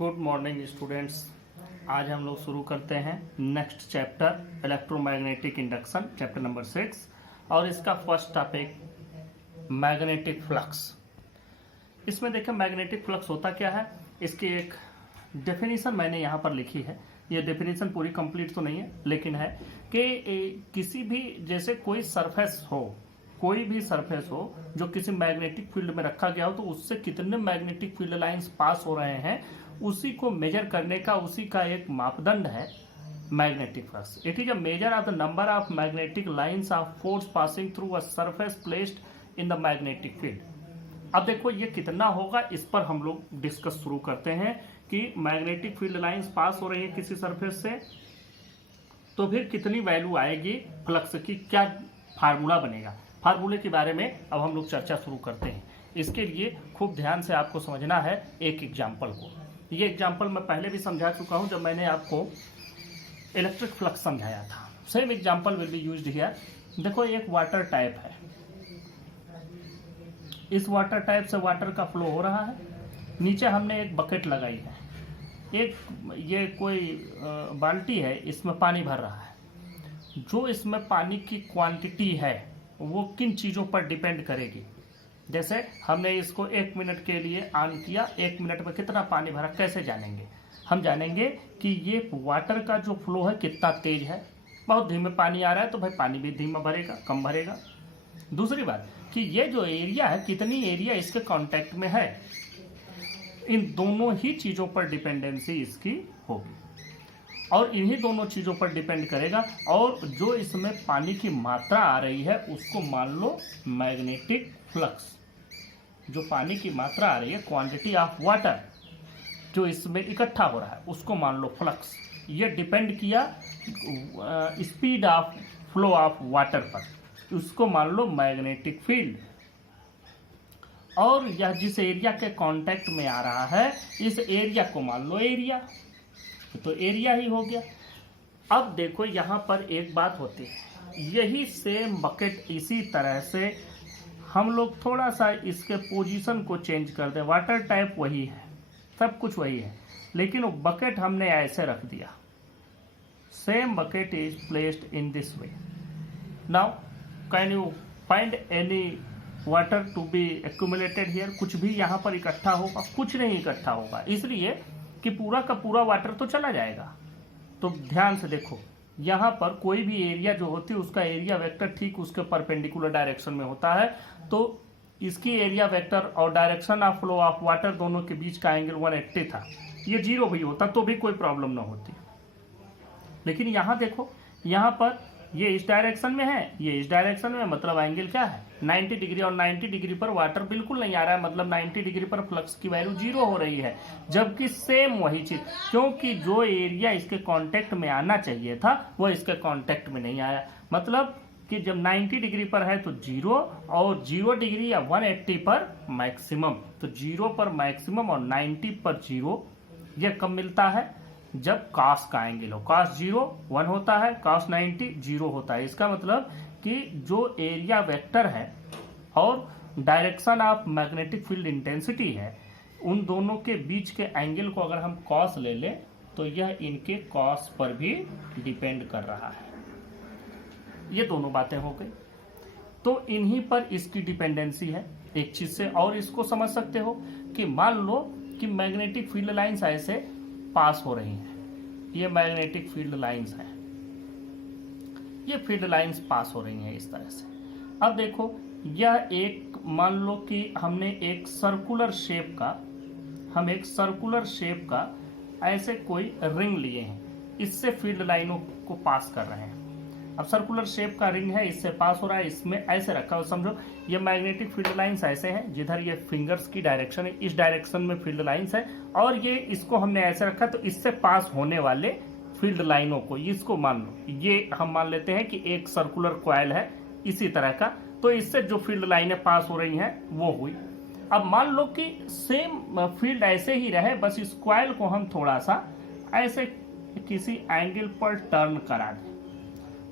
Good morning students. आज हम लोग शुरू करते हैं next chapter electromagnetic induction, chapter number 6, और इसका फर्स्ट टॉपिक मैग्नेटिक फ्लक्स। इसमें देखें मैग्नेटिक फ्लक्स होता क्या है, इसकी एक डेफिनेशन मैंने यहाँ पर लिखी है। ये डेफिनेशन पूरी कंप्लीट तो नहीं है, लेकिन है कि किसी भी जैसे कोई सरफेस हो, कोई भी सरफेस हो जो किसी मैग्नेटिक फील्ड में रखा गया हो, तो उससे कितने मैग्नेटिक फील्ड लाइंस पास हो रहे हैं उसी को मेजर करने का, उसी का एक मापदंड है magnetic flux. It is a measure of the number of magnetic lines of force passing through a surface placed in the magnetic field. अब देखो ये कितना होगा, इस पर हम लोग डिस्कस शुरू करते हैं कि मैग्नेटिक फील्ड लाइंस पास हो रही है किसी सरफेस से, तो फिर कितनी वैल्यू आएगी फ्लक्स की, क्या फार्मूला बनेगा। फार्मूले के बारे में अब हम लोग चर्चा शुरू करते हैं। इसके लिए खूब ध्यान से आपको समझना है एक एग्जाम्पल को। ये एग्जाम्पल मैं पहले भी समझा चुका हूं जब मैंने आपको इलेक्ट्रिक फ्लक्स समझाया था। Same example will be used here. देखो एक वाटर टैप है, इस वाटर टैप से वाटर का फ्लो हो रहा है। नीचे हमने एक बकेट लगाई है, एक ये कोई बाल्टी है, इसमें पानी भर रहा है। जो इसमें पानी की क्वांटिटी है वो किन चीज़ों पर डिपेंड करेगी। जैसे हमने इसको 1 मिनट के लिए ऑन किया, 1 मिनट में कितना पानी भरा, कैसे जानेंगे। हम जानेंगे कि ये वाटर का जो फ्लो है कितना तेज है। बहुत धीमे पानी आ रहा है तो भाई पानी भी धीमा भरेगा, कम भरेगा। दूसरी बात कि ये जो एरिया है, कितनी एरिया इसके कांटेक्ट में है। इन दोनों ही चीज़ों पर डिपेंडेंसी इसकी होगी और इन्हीं दोनों चीज़ों पर डिपेंड करेगा। और जो इसमें पानी की मात्रा आ रही है उसको मान लो मैग्नेटिक फ्लक्स। जो पानी की मात्रा आ रही है, क्वांटिटी ऑफ वाटर जो इसमें इकट्ठा हो रहा है, उसको मान लो फ्लक्स। ये डिपेंड किया speed of flow of water पर, उसको मान लो मैग्नेटिक फील्ड। और यह जिस एरिया के कांटेक्ट में आ रहा है, इस एरिया को मान लो एरिया, तो एरिया ही हो गया। अब देखो यहाँ पर एक बात होती है, यही सेम बकेट इसी तरह से हम लोग थोड़ा सा इसके पोजीशन को चेंज कर दें। वाटर टाइप वही है, सब कुछ वही है, लेकिन वो बकेट हमने ऐसे रख दिया। Same bucket is placed in this way. Now can you find any water to be accumulated here. कुछ भी यहाँ पर इकट्ठा होगा? कुछ नहीं इकट्ठा होगा, इसलिए कि पूरा का पूरा वाटर तो चला जाएगा। तो ध्यान से देखो, यहाँ पर कोई भी एरिया जो होती है उसका एरिया वेक्टर ठीक उसके परपेंडिकुलर डायरेक्शन में होता है। तो इसकी एरिया वेक्टर और direction of flow of water दोनों के बीच का एंगल 180 था। ये 0 भी होता तो भी कोई प्रॉब्लम ना होती, लेकिन यहाँ देखो, यहाँ पर ये इस डायरेक्शन में है, ये इस डायरेक्शन में, मतलब एंगल क्या है 90 डिग्री। और 90 डिग्री पर वाटर बिल्कुल नहीं आ रहा है, मतलब 90 डिग्री पर फ्लक्स की वैल्यू 0 हो रही है। जबकि सेम वही चीज, क्योंकि जो एरिया इसके कांटेक्ट में आना चाहिए था वो इसके कांटेक्ट में नहीं आया। मतलब कि जब 90 डिग्री पर है तो 0, और 0 डिग्री या 180 पर मैक्सिमम। तो 0 पर मैक्सिमम और 90 पर 0, यह कब मिलता है? जब कॉस का एंगल हो। कॉस 0 1 होता है, कॉस 90 0 होता है। इसका मतलब कि जो एरिया वेक्टर है और direction of magnetic field intensity है, उन दोनों के बीच के एंगल को अगर हम कॉस ले लें तो यह इनके कॉस पर भी डिपेंड कर रहा है। ये दोनों बातें हो गई, तो इन्हीं पर इसकी डिपेंडेंसी है एक चीज से। और इसको समझ सकते हो कि मान लो कि मैग्नेटिक फील्ड लाइंस ऐसे पास हो रही हैं, ये मैग्नेटिक फील्ड लाइंस हैं, ये फील्ड लाइंस पास हो रही हैं इस तरह से। अब देखो, यह एक मान लो कि हमने एक सर्कुलर शेप का ऐसे कोई रिंग लिए हैं, इससे फील्ड लाइनों को पास कर रहे हैं। अब सर्कुलर शेप का रिंग है, इससे पास हो रहा है, इसमें ऐसे रखा हो। समझो ये मैग्नेटिक फील्ड लाइंस ऐसे हैं, जिधर ये फिंगर्स की डायरेक्शन है, इस डायरेक्शन में फील्ड लाइंस है, और ये इसको हमने ऐसे रखा, तो इससे पास होने वाले फील्ड लाइनों को इसको मान लो, ये हम मान लेते हैं कि एक सर्कुलर कॉइल है इसी तरह का, तो इससे जो फील्ड लाइनें पास हो रही हैं वो हुई। अब मान लो कि सेम फील्ड ऐसे ही रहे, बस इस कॉइल को हम थोड़ा सा ऐसे किसी एंगल पर टर्न करा दें।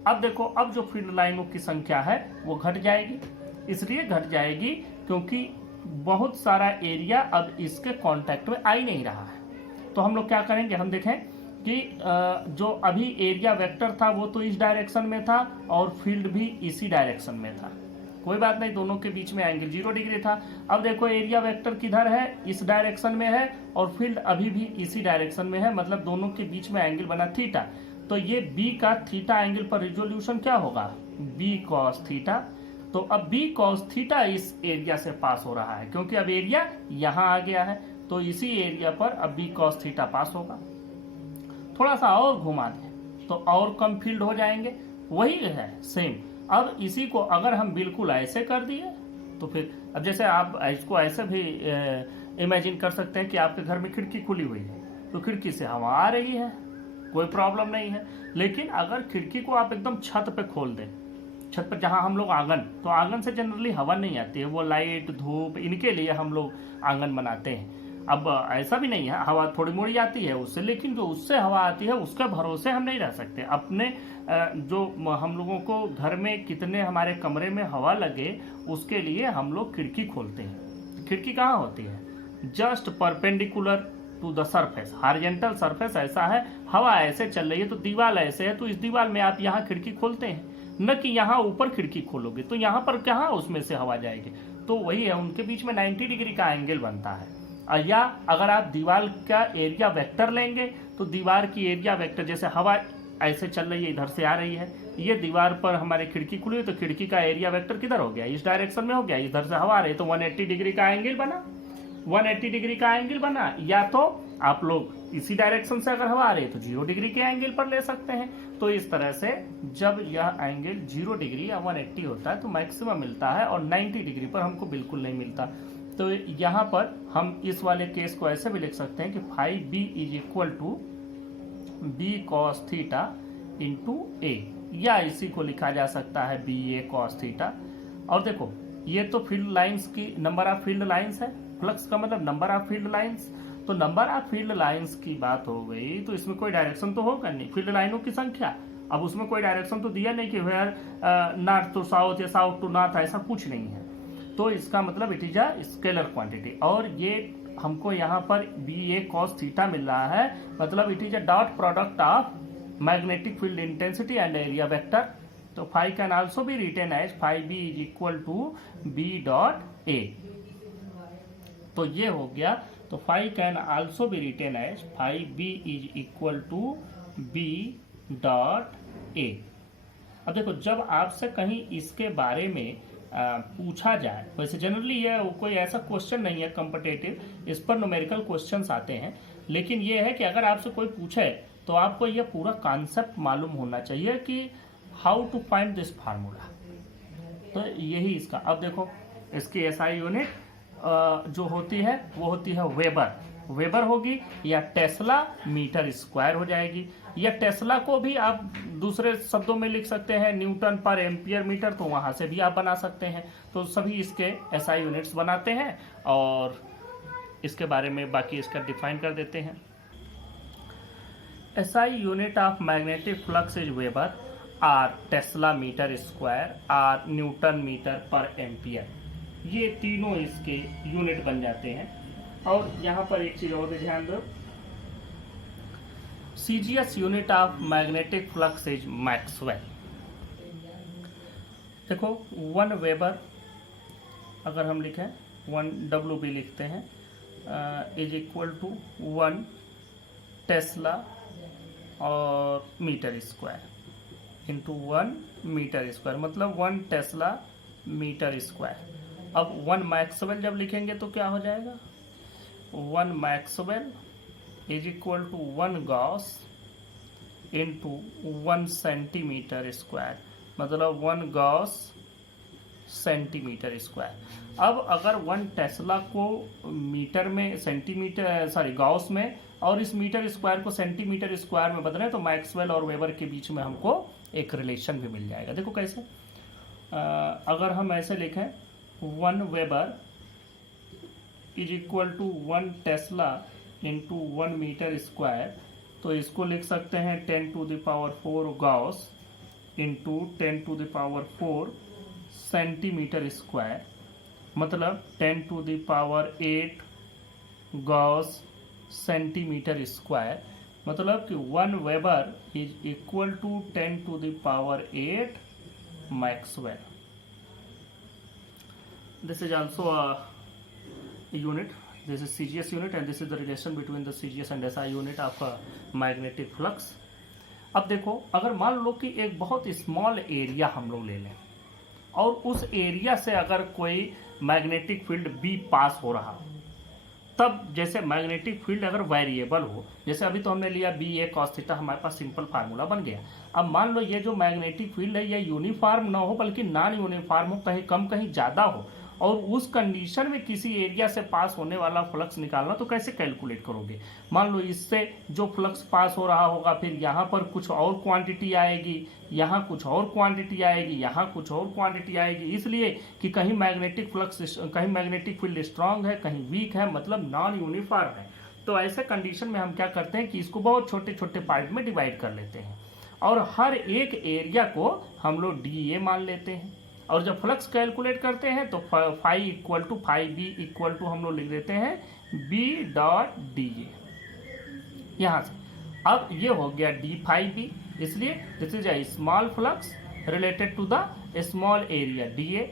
अब देखो, अब जो फील्ड लाइनों की संख्या है वो घट जाएगी। इसलिए घट जाएगी क्योंकि बहुत सारा एरिया अब इसके कांटेक्ट में आ ही नहीं रहा है। तो हम लोग क्या करेंगे, हम देखें कि जो अभी एरिया वेक्टर था वो तो इस डायरेक्शन में था और फील्ड भी इसी डायरेक्शन में था, कोई बात नहीं, दोनों के बीच में एंगल 0 डिग्री था। अब देखो एरिया वेक्टर किधर है, इस डायरेक्शन में है और फील्ड अभी भी इसी डायरेक्शन में है, मतलब दोनों के बीच में एंगल बना थीटा। तो ये बी का थीटा एंगल पर रिजोल्यूशन क्या होगा, बी कॉस थीटा। तो अब बी कॉस थीटा इस एरिया से पास हो रहा है, क्योंकि अब एरिया यहाँ आ गया है, तो इसी एरिया पर अब बी कॉस थीटा पास होगा। थोड़ा सा और घुमा दें तो और कम फील्ड हो जाएंगे, वही है सेम। अब इसी को अगर हम बिल्कुल ऐसे कर दिए तो फिर अब जैसे आप इसको ऐसे भी इमेजिन कर सकते हैं कि आपके घर में खिड़की खुली हुई है, तो खिड़की से हवा आ रही है, कोई प्रॉब्लम नहीं है। लेकिन अगर खिड़की को आप एकदम छत पे खोल दें, छत पर जहाँ हम लोग आंगन, तो आंगन से जनरली हवा नहीं आती है, वो लाइट धूप इनके लिए हम लोग आंगन बनाते हैं। अब ऐसा भी नहीं है, हवा थोड़ी मोड़ी आती है उससे, लेकिन जो उससे हवा आती है उसके भरोसे हम नहीं रह सकते। अपने जो हम लोगों को घर में कितने हमारे कमरे में हवा लगे उसके लिए हम लोग खिड़की खोलते हैं। खिड़की कहाँ होती है, just perpendicular to the surface, horizontal surface ऐसा है, हवा ऐसे चल रही है तो दीवार ऐसे है, तो इस दीवार में आप यहाँ खिड़की खोलते हैं, न कि यहाँ ऊपर खिड़की खोलोगे तो यहाँ पर कहाँ उसमें से हवा जाएगी। तो वही है, उनके बीच में 90 डिग्री का एंगल बनता है। या अगर आप दीवार का एरिया वेक्टर लेंगे तो दीवार की एरिया वेक्टर, जैसे हवा ऐसे चल रही है, इधर से आ रही है, ये दीवार पर हमारे खिड़की खुली है, तो खिड़की का एरिया वेक्टर किधर हो गया, इस डायरेक्शन में हो गया, इधर से हवा आ रही है, तो 180 डिग्री का एंगल बना, 180 डिग्री का एंगल बना। या तो आप लोग इसी डायरेक्शन से अगर हवा आ रही है तो 0 डिग्री के एंगल पर ले सकते हैं। तो इस तरह से जब यह एंगल 0 डिग्री या 180 होता है तो मैक्सिमम मिलता है, और 90 डिग्री पर हमको बिल्कुल नहीं मिलता। तो यहाँ पर हम इस वाले केस को ऐसे भी लिख सकते हैं कि phi B is equal to B cos theta into A, या इसी को लिखा जा सकता है बी ए कॉस थीटा। और देखो ये तो फील्ड लाइंस की नंबर ऑफ फील्ड लाइंस है, फ्लक्स का मतलब नंबर ऑफ फील्ड लाइंस, तो नंबर ऑफ फील्ड लाइंस की बात हो गई, तो इसमें कोई डायरेक्शन तो होगा नहीं, फील्ड लाइनों की संख्या। अब उसमें कोई डायरेक्शन तो दिया नहीं कि वेयर नॉर्थ टू साउथ या साउथ टू नॉर्थ, ऐसा कुछ नहीं है। तो इसका मतलब it is a scalar quantity, और ये हमको यहाँ पर बी ए कॉस थीटा मिल रहा है, मतलब it is a dot product of magnetic field intensity and area vector. तो phi can also be written as phi B is equal to B dot A. तो ये हो गया, तो phi can also be written as phi B is equal to B dot A. अब देखो जब आपसे कहीं इसके बारे में पूछा जाए, वैसे जनरली ये कोई ऐसा क्वेश्चन नहीं है कॉम्पिटिटिव, इस पर न्यूमेरिकल क्वेश्चंस आते हैं, लेकिन ये है कि अगर आपसे कोई पूछे तो आपको ये पूरा कॉन्सेप्ट मालूम होना चाहिए कि how to find this formula. तो यही इसका, अब देखो इसकी एसआई यूनिट जो होती है वो होती है वेबर होगी, या टेस्ला मीटर स्क्वायर हो जाएगी, या टेस्ला को भी आप दूसरे शब्दों में लिख सकते हैं न्यूटन पर एम्पियर मीटर, तो वहां से भी आप बना सकते हैं। तो सभी इसके एसआई यूनिट्स बनाते हैं, और इसके बारे में बाकी इसका डिफाइन कर देते हैं। SI unit of magnetic flux is weber, or tesla metre square, or newton metre per ampere, ये तीनों इसके यूनिट बन जाते हैं। और यहाँ पर एक चीज और ध्यान दो, CGS unit of magnetic flux is Maxwell. देखो 1 वेबर अगर हम लिखें, 1 WB लिखते हैं, इज इक्वल टू 1 टेस्ला और metre square into 1 metre square, मतलब 1 टेस्ला मीटर स्क्वायर। अब 1 मैक्सवेल जब लिखेंगे तो क्या हो जाएगा, 1 maxwell is equal to 1 gauss into 1 centimetre square, मतलब 1 गॉस सेंटीमीटर स्क्वायर। अब अगर 1 टेस्ला को मीटर में सेंटीमीटर गॉस में, और इस मीटर स्क्वायर को सेंटीमीटर स्क्वायर में बदलें तो मैक्सवेल और वेबर के बीच में हमको एक रिलेशन भी मिल जाएगा। देखो कैसे, अगर हम ऐसे लिखें 1 weber is equal to 1 tesla into 1 metre square, तो इसको लिख सकते हैं 10 to the power 4 gauss into 10 to the power 4 centimetre square, मतलब 10 to the power 8 gauss centimetre square, मतलब कि 1 weber is equal to 10⁸ maxwell. This is also a unit. This is CGS unit and this is the relation between the CGS and SI unit of magnetic flux. अब देखो, अगर मान लो कि एक बहुत small area हम लोग ले लें और उस एरिया से अगर कोई मैग्नेटिक फील्ड B पास हो रहा, तब जैसे मैग्नेटिक फील्ड अगर वेरिएबल हो, जैसे अभी तो हमने लिया बी ए कॉस थीटा, हमारे पास सिंपल फार्मूला बन गया। अब मान लो ये जो मैग्नेटिक फील्ड है ये यूनिफॉर्म ना हो बल्कि नॉन यूनिफॉर्म हो, कहीं कम कहीं ज़्यादा हो, और उस कंडीशन में किसी एरिया से पास होने वाला फ्लक्स निकालना, तो कैसे कैलकुलेट करोगे? मान लो इससे जो फ्लक्स पास हो रहा होगा, फिर यहाँ पर कुछ और क्वांटिटी आएगी, यहाँ कुछ और क्वांटिटी आएगी, यहाँ कुछ और क्वांटिटी आएगी, इसलिए कि कहीं मैग्नेटिक फ्लक्स, कहीं मैग्नेटिक फील्ड स्ट्रांग है, कहीं वीक है, मतलब नॉन यूनिफॉर्म है। तो ऐसे कंडीशन में हम क्या करते हैं कि इसको बहुत छोटे छोटे पार्ट में डिवाइड कर लेते हैं और हर एक एरिया को हम लोग DA मान लेते हैं। और जब फ्लक्स कैलकुलेट करते हैं तो phi equal to phi B equal to हम लोग लिख देते हैं B.DA। यहाँ से अब ये हो गया D फाई बी, इसलिए this is a small flux related to the small area DA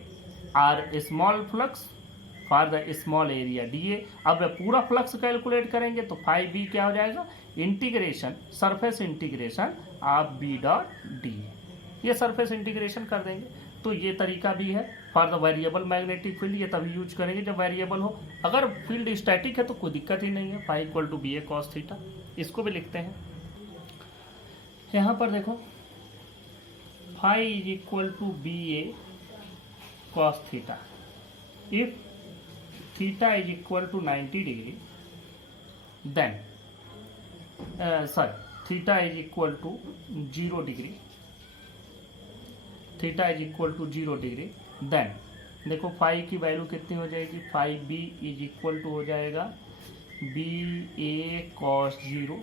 और small flux for the small area DA। अब पूरा फ्लक्स कैलकुलेट करेंगे तो फाई बी क्या हो जाएगा, integration surface integration of B.DA। ये सरफेस इंटीग्रेशन कर देंगे। तो ये तरीका भी है for the variable magnetic field, ये तभी यूज करेंगे जब वेरिएबल हो। अगर फील्ड स्टैटिक है तो कोई दिक्कत ही नहीं है, phi equal to BA cos theta, इसको भी लिखते हैं। यहाँ पर देखो phi is equal to BA cos theta if theta is equal to 90 degree then theta is equal to 0 degree, theta is equal to 0 degree, then देखो phi की value कितनी हो जाएगी, phi B is equal to हो जाएगा BA cos 0,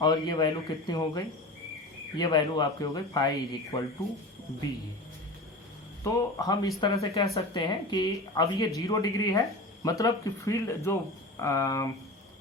और ये value कितनी हो गई, ये वैल्यू आपकी हो गई phi is equal to BA। तो हम इस तरह से कह सकते हैं कि अब ये 0 डिग्री है, मतलब कि फील्ड जो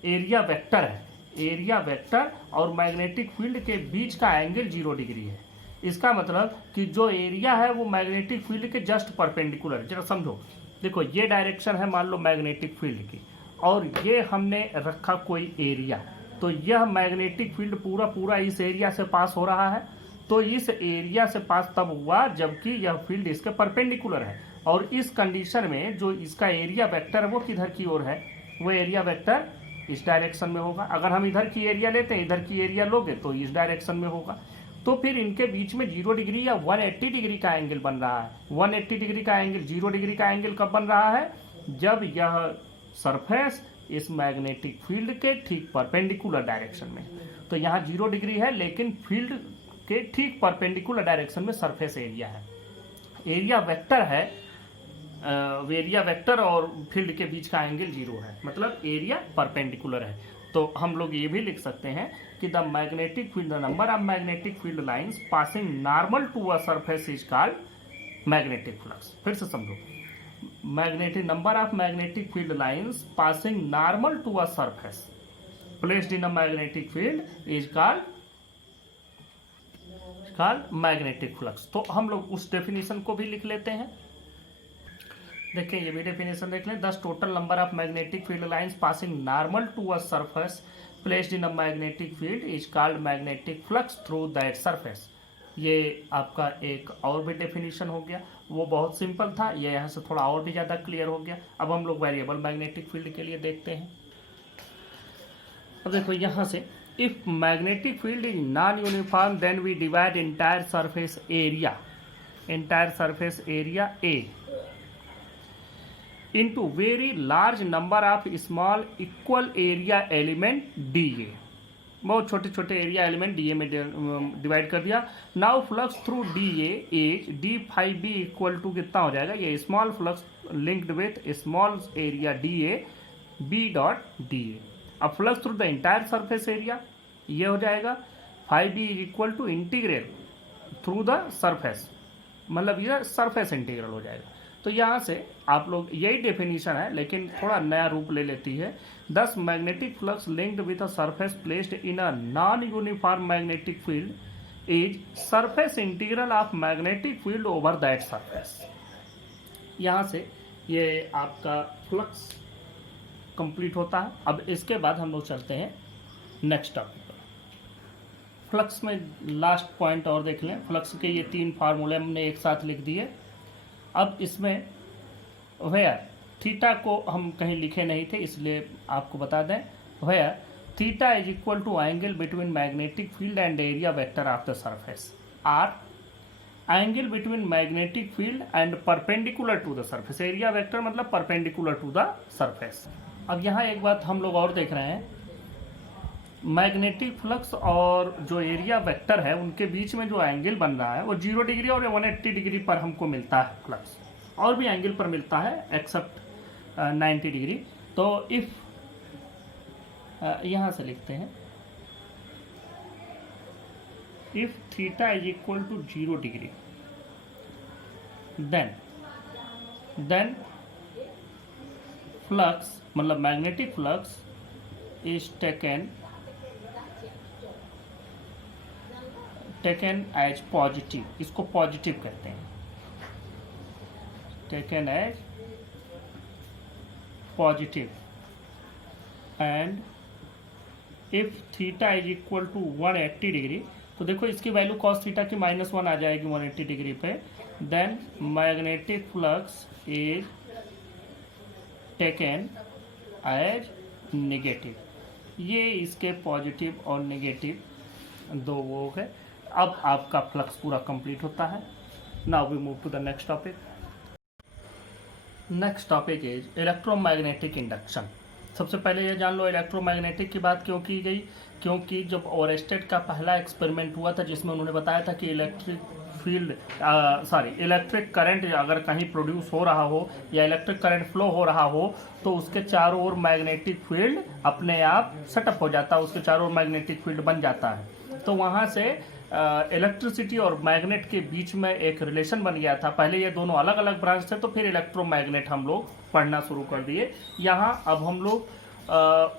एरिया वेक्टर है, एरिया वेक्टर और मैग्नेटिक फील्ड के बीच का एंगल 0 डिग्री है। इसका मतलब कि जो एरिया है वो मैग्नेटिक फील्ड के जस्ट परपेंडिकुलर। जरा समझो, देखो ये डायरेक्शन है मान लो मैग्नेटिक फील्ड की, और ये हमने रखा कोई एरिया, तो यह मैग्नेटिक फील्ड पूरा पूरा इस एरिया से पास हो रहा है। तो इस एरिया से पास तब हुआ जबकि यह फील्ड इसके परपेंडिकुलर है, और इस कंडीशन में जो इसका एरिया वेक्टर है वो किधर की ओर है, वो एरिया वेक्टर इस डायरेक्शन में होगा। अगर हम इधर की एरिया लेते हैं, इधर की एरिया लोगे तो इस डायरेक्शन में होगा। तो फिर इनके बीच में 0 डिग्री या 180 डिग्री का एंगल बन रहा है। 180 डिग्री का एंगल, 0 डिग्री का एंगल कब बन रहा है, जब यह सरफेस इस मैग्नेटिक फील्ड के ठीक परपेंडिकुलर डायरेक्शन में। तो यहाँ 0 डिग्री है लेकिन फील्ड के ठीक परपेंडिकुलर डायरेक्शन में सरफेस एरिया है। एरिया वेक्टर है, एरिया वेक्टर और फील्ड के बीच का एंगल 0 है, मतलब एरिया परपेंडिकुलर है। तो हम लोग ये भी लिख सकते हैं कि the magnetic field, the number of magnetic field lines passing normal to a surface is called magnetic flux. फिर से समझो, magnetic number of magnetic field lines passing normal to a surface placed in a magnetic field is called magnetic flux. तो हम लोग उस definition को भी लिख लेते हैं। देखें, ये भी डेफिनेशन देख लें। This total number of magnetic field lines passing normal to a surface placed in a magnetic field is called magnetic flux through that surface. ये आपका एक और भी डेफिनेशन हो गया, वो बहुत सिंपल था, ये यहाँ से थोड़ा और भी ज़्यादा क्लियर हो गया। अब हम लोग वेरिएबल मैग्नेटिक फील्ड के लिए देखते हैं। अब देखो यहाँ से, if magnetic field is non uniform then we divide entire surface area A into very large number of small equal area element DA। बहुत छोटे छोटे एरिया एलिमेंट DA में डिवाइड कर दिया। Now flux through DA is D phi B equal to कितना हो जाएगा, ये small flux linked with small area DA B.DA। अब flux through the entire surface area ये हो जाएगा phi B is equal to integral through the surface, मतलब ये सरफेस इंटीग्रल हो जाएगा। तो यहाँ से आप लोग यही डेफिनेशन है लेकिन थोड़ा नया रूप ले लेती है। दस magnetic flux linked with a surface placed in a non uniform magnetic field is surface integral of magnetic field over that surface. यहाँ से ये आपका फ्लक्स कंप्लीट होता है। अब इसके बाद हम लोग चलते हैं नेक्स्ट टॉपिक पर। फ्लक्स में लास्ट पॉइंट और देख लें। फ्लक्स के ये 3 फार्मूले हमने एक साथ लिख दिए। अब इसमें वेयर थीटा को हम कहीं लिखे नहीं थे इसलिए आपको बता दें। Where theta is equal to angle between magnetic field and area vector of the surface or angle between magnetic field and perpendicular to the surface. Area vector मतलब परपेंडिकुलर टू द सरफेस। अब यहाँ एक बात हम लोग और देख रहे हैं, मैग्नेटिक फ्लक्स और जो एरिया वेक्टर है उनके बीच में जो एंगल बन रहा है वो 0 डिग्री और 180 डिग्री पर हमको मिलता है फ्लक्स, और भी एंगल पर मिलता है एक्सेप्ट 90 डिग्री। तो इफ यहाँ से लिखते हैं if theta is equal to 0 degree then flux मतलब magnetic flux is taken as positive. इसको पॉजिटिव कहते हैं, taken as positive. And if theta is equal to 180 degree, तो देखो इसकी वैल्यू कॉस थीटा की -1 आ जाएगी 180 डिग्री पे। Then magnetic flux is taken as negative. ये इसके पॉजिटिव और नेगेटिव दो वो है। अब आपका फ्लक्स पूरा कंप्लीट होता है। Now we move to the next topic. Next topic is electromagnetic induction. सबसे पहले ये जान लो इलेक्ट्रोमैग्नेटिक की बात क्यों की गई, क्योंकि जब ओरेस्टेड का पहला एक्सपेरिमेंट हुआ था जिसमें उन्होंने बताया था कि इलेक्ट्रिक करंट अगर कहीं प्रोड्यूस हो रहा हो या इलेक्ट्रिक करंट फ्लो हो रहा हो तो उसके चारों ओर मैग्नेटिक फील्ड अपने आप सेटअप हो जाता है, उसके चारों ओर मैग्नेटिक फील्ड बन जाता है। तो वहाँ से इलेक्ट्रिसिटी और मैग्नेट के बीच में एक रिलेशन बन गया था। पहले ये दोनों अलग अलग ब्रांच थे, तो फिर इलेक्ट्रोमैग्नेट हम लोग पढ़ना शुरू कर दिए। यहाँ अब हम लोग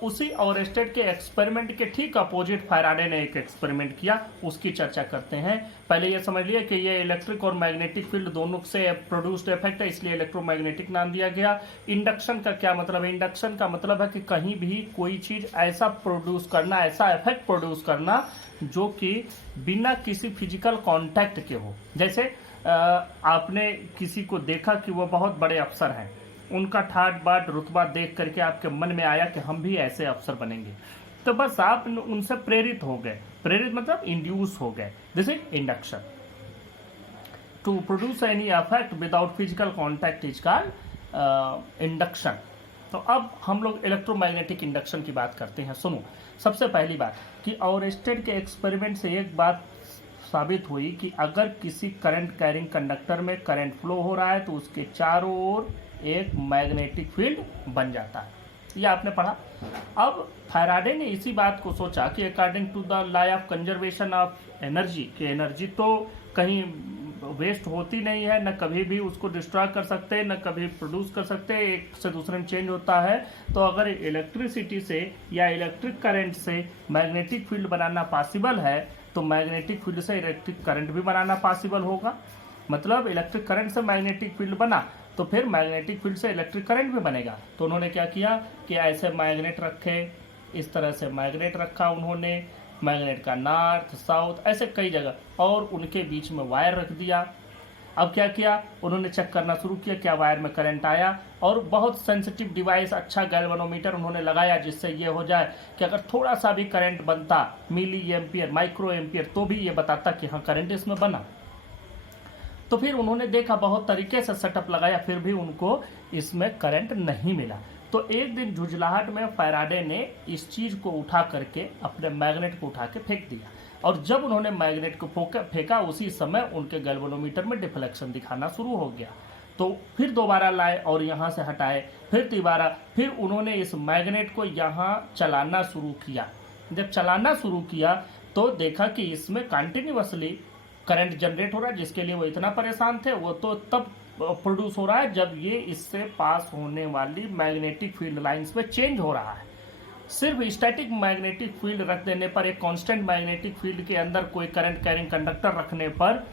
उसी ओरेस्टेड के एक्सपेरिमेंट के ठीक अपोजिट फैराडे ने एक एक्सपेरिमेंट किया, उसकी चर्चा करते हैं। पहले ये समझ लिया कि ये इलेक्ट्रिक और मैग्नेटिक फील्ड दोनों से प्रोड्यूस्ड इफेक्ट है, इसलिए इलेक्ट्रोमैग्नेटिक नाम दिया गया। इंडक्शन का क्या मतलब है? इंडक्शन का मतलब है कि कहीं भी कोई चीज ऐसा प्रोड्यूस करना, ऐसा इफेक्ट प्रोड्यूस करना जो कि बिना किसी फिजिकल कांटेक्ट के हो। जैसे आपने किसी को देखा कि वो बहुत बड़े अफसर हैं, उनका ठाट बाट रुतबा देख करके आपके मन में आया कि हम भी ऐसे अफसर बनेंगे, तो बस आप उनसे प्रेरित हो गए। प्रेरित मतलब इंड्यूस हो गए। This is induction. To produce any effect without physical contact is called induction. तो अब हम लोग इलेक्ट्रोमैग्नेटिक इंडक्शन की बात करते हैं। सुनो, सबसे पहली बात कि ओरेस्टेड के एक्सपेरिमेंट से एक बात साबित हुई कि अगर किसी करंट कैरिंग कंडक्टर में करंट फ्लो हो रहा है तो उसके चारों ओर एक मैग्नेटिक फील्ड बन जाता है। ये आपने पढ़ा। अब फैराडे ने इसी बात को सोचा कि according to the law of conservation of energy, कि एनर्जी तो कहीं वेस्ट होती नहीं है, न कभी भी उसको डिस्ट्रॉय कर सकते, न कभी प्रोड्यूस कर सकते, एक से दूसरे में चेंज होता है। तो अगर इलेक्ट्रिसिटी से या इलेक्ट्रिक करंट से मैग्नेटिक फील्ड बनाना पॉसिबल है तो मैग्नेटिक फील्ड से इलेक्ट्रिक करंट भी बनाना पॉसिबल होगा। मतलब इलेक्ट्रिक करंट से मैग्नेटिक फील्ड बना तो फिर मैग्नेटिक फील्ड से इलेक्ट्रिक करंट भी बनेगा। तो उन्होंने क्या किया कि ऐसे मैग्नेट रखे, इस तरह से मैग्नेट रखा उन्होंने, मैग्नेट का नॉर्थ साउथ ऐसे कई जगह, और उनके बीच में वायर रख दिया। अब क्या किया, उन्होंने चेक करना शुरू किया क्या वायर में करंट आया, और बहुत सेंसिटिव डिवाइस, अच्छा गैल्वेनोमीटर उन्होंने लगाया जिससे ये हो जाए कि अगर थोड़ा सा भी करंट बनता, मिली एम्पियर, माइक्रो एम्पियर, तो भी ये बताता कि हाँ करंट इसमें बना। तो फिर उन्होंने देखा, बहुत तरीके से सेटअप लगाया, फिर भी उनको इसमें करंट नहीं मिला। तो एक दिन झुंझलाहट में फैराडे ने इस चीज को उठा करके अपने मैग्नेट को उठा के फेंक दिया, और जब उन्होंने मैग्नेट को फेंका उसी समय उनके गैल्वेनोमीटर में डिफ्लेक्शन दिखाना शुरू हो गया। तो फिर दोबारा लाए और यहाँ से हटाए, फिर दोबारा, फिर उन्होंने इस मैग्नेट को यहाँ चलाना शुरू किया। जब चलाना शुरू किया तो देखा कि इसमें कंटिन्यूअसली करंट जनरेट हो रहा है, जिसके लिए वो इतना परेशान थे। वो तो तब प्रोड्यूस हो रहा है जब ये इससे पास होने वाली मैग्नेटिक फील्ड लाइंस में चेंज हो रहा है। सिर्फ स्टैटिक मैग्नेटिक फील्ड रख देने पर, एक कांस्टेंट मैग्नेटिक फील्ड के अंदर कोई करंट कैरिंग कंडक्टर रखने पर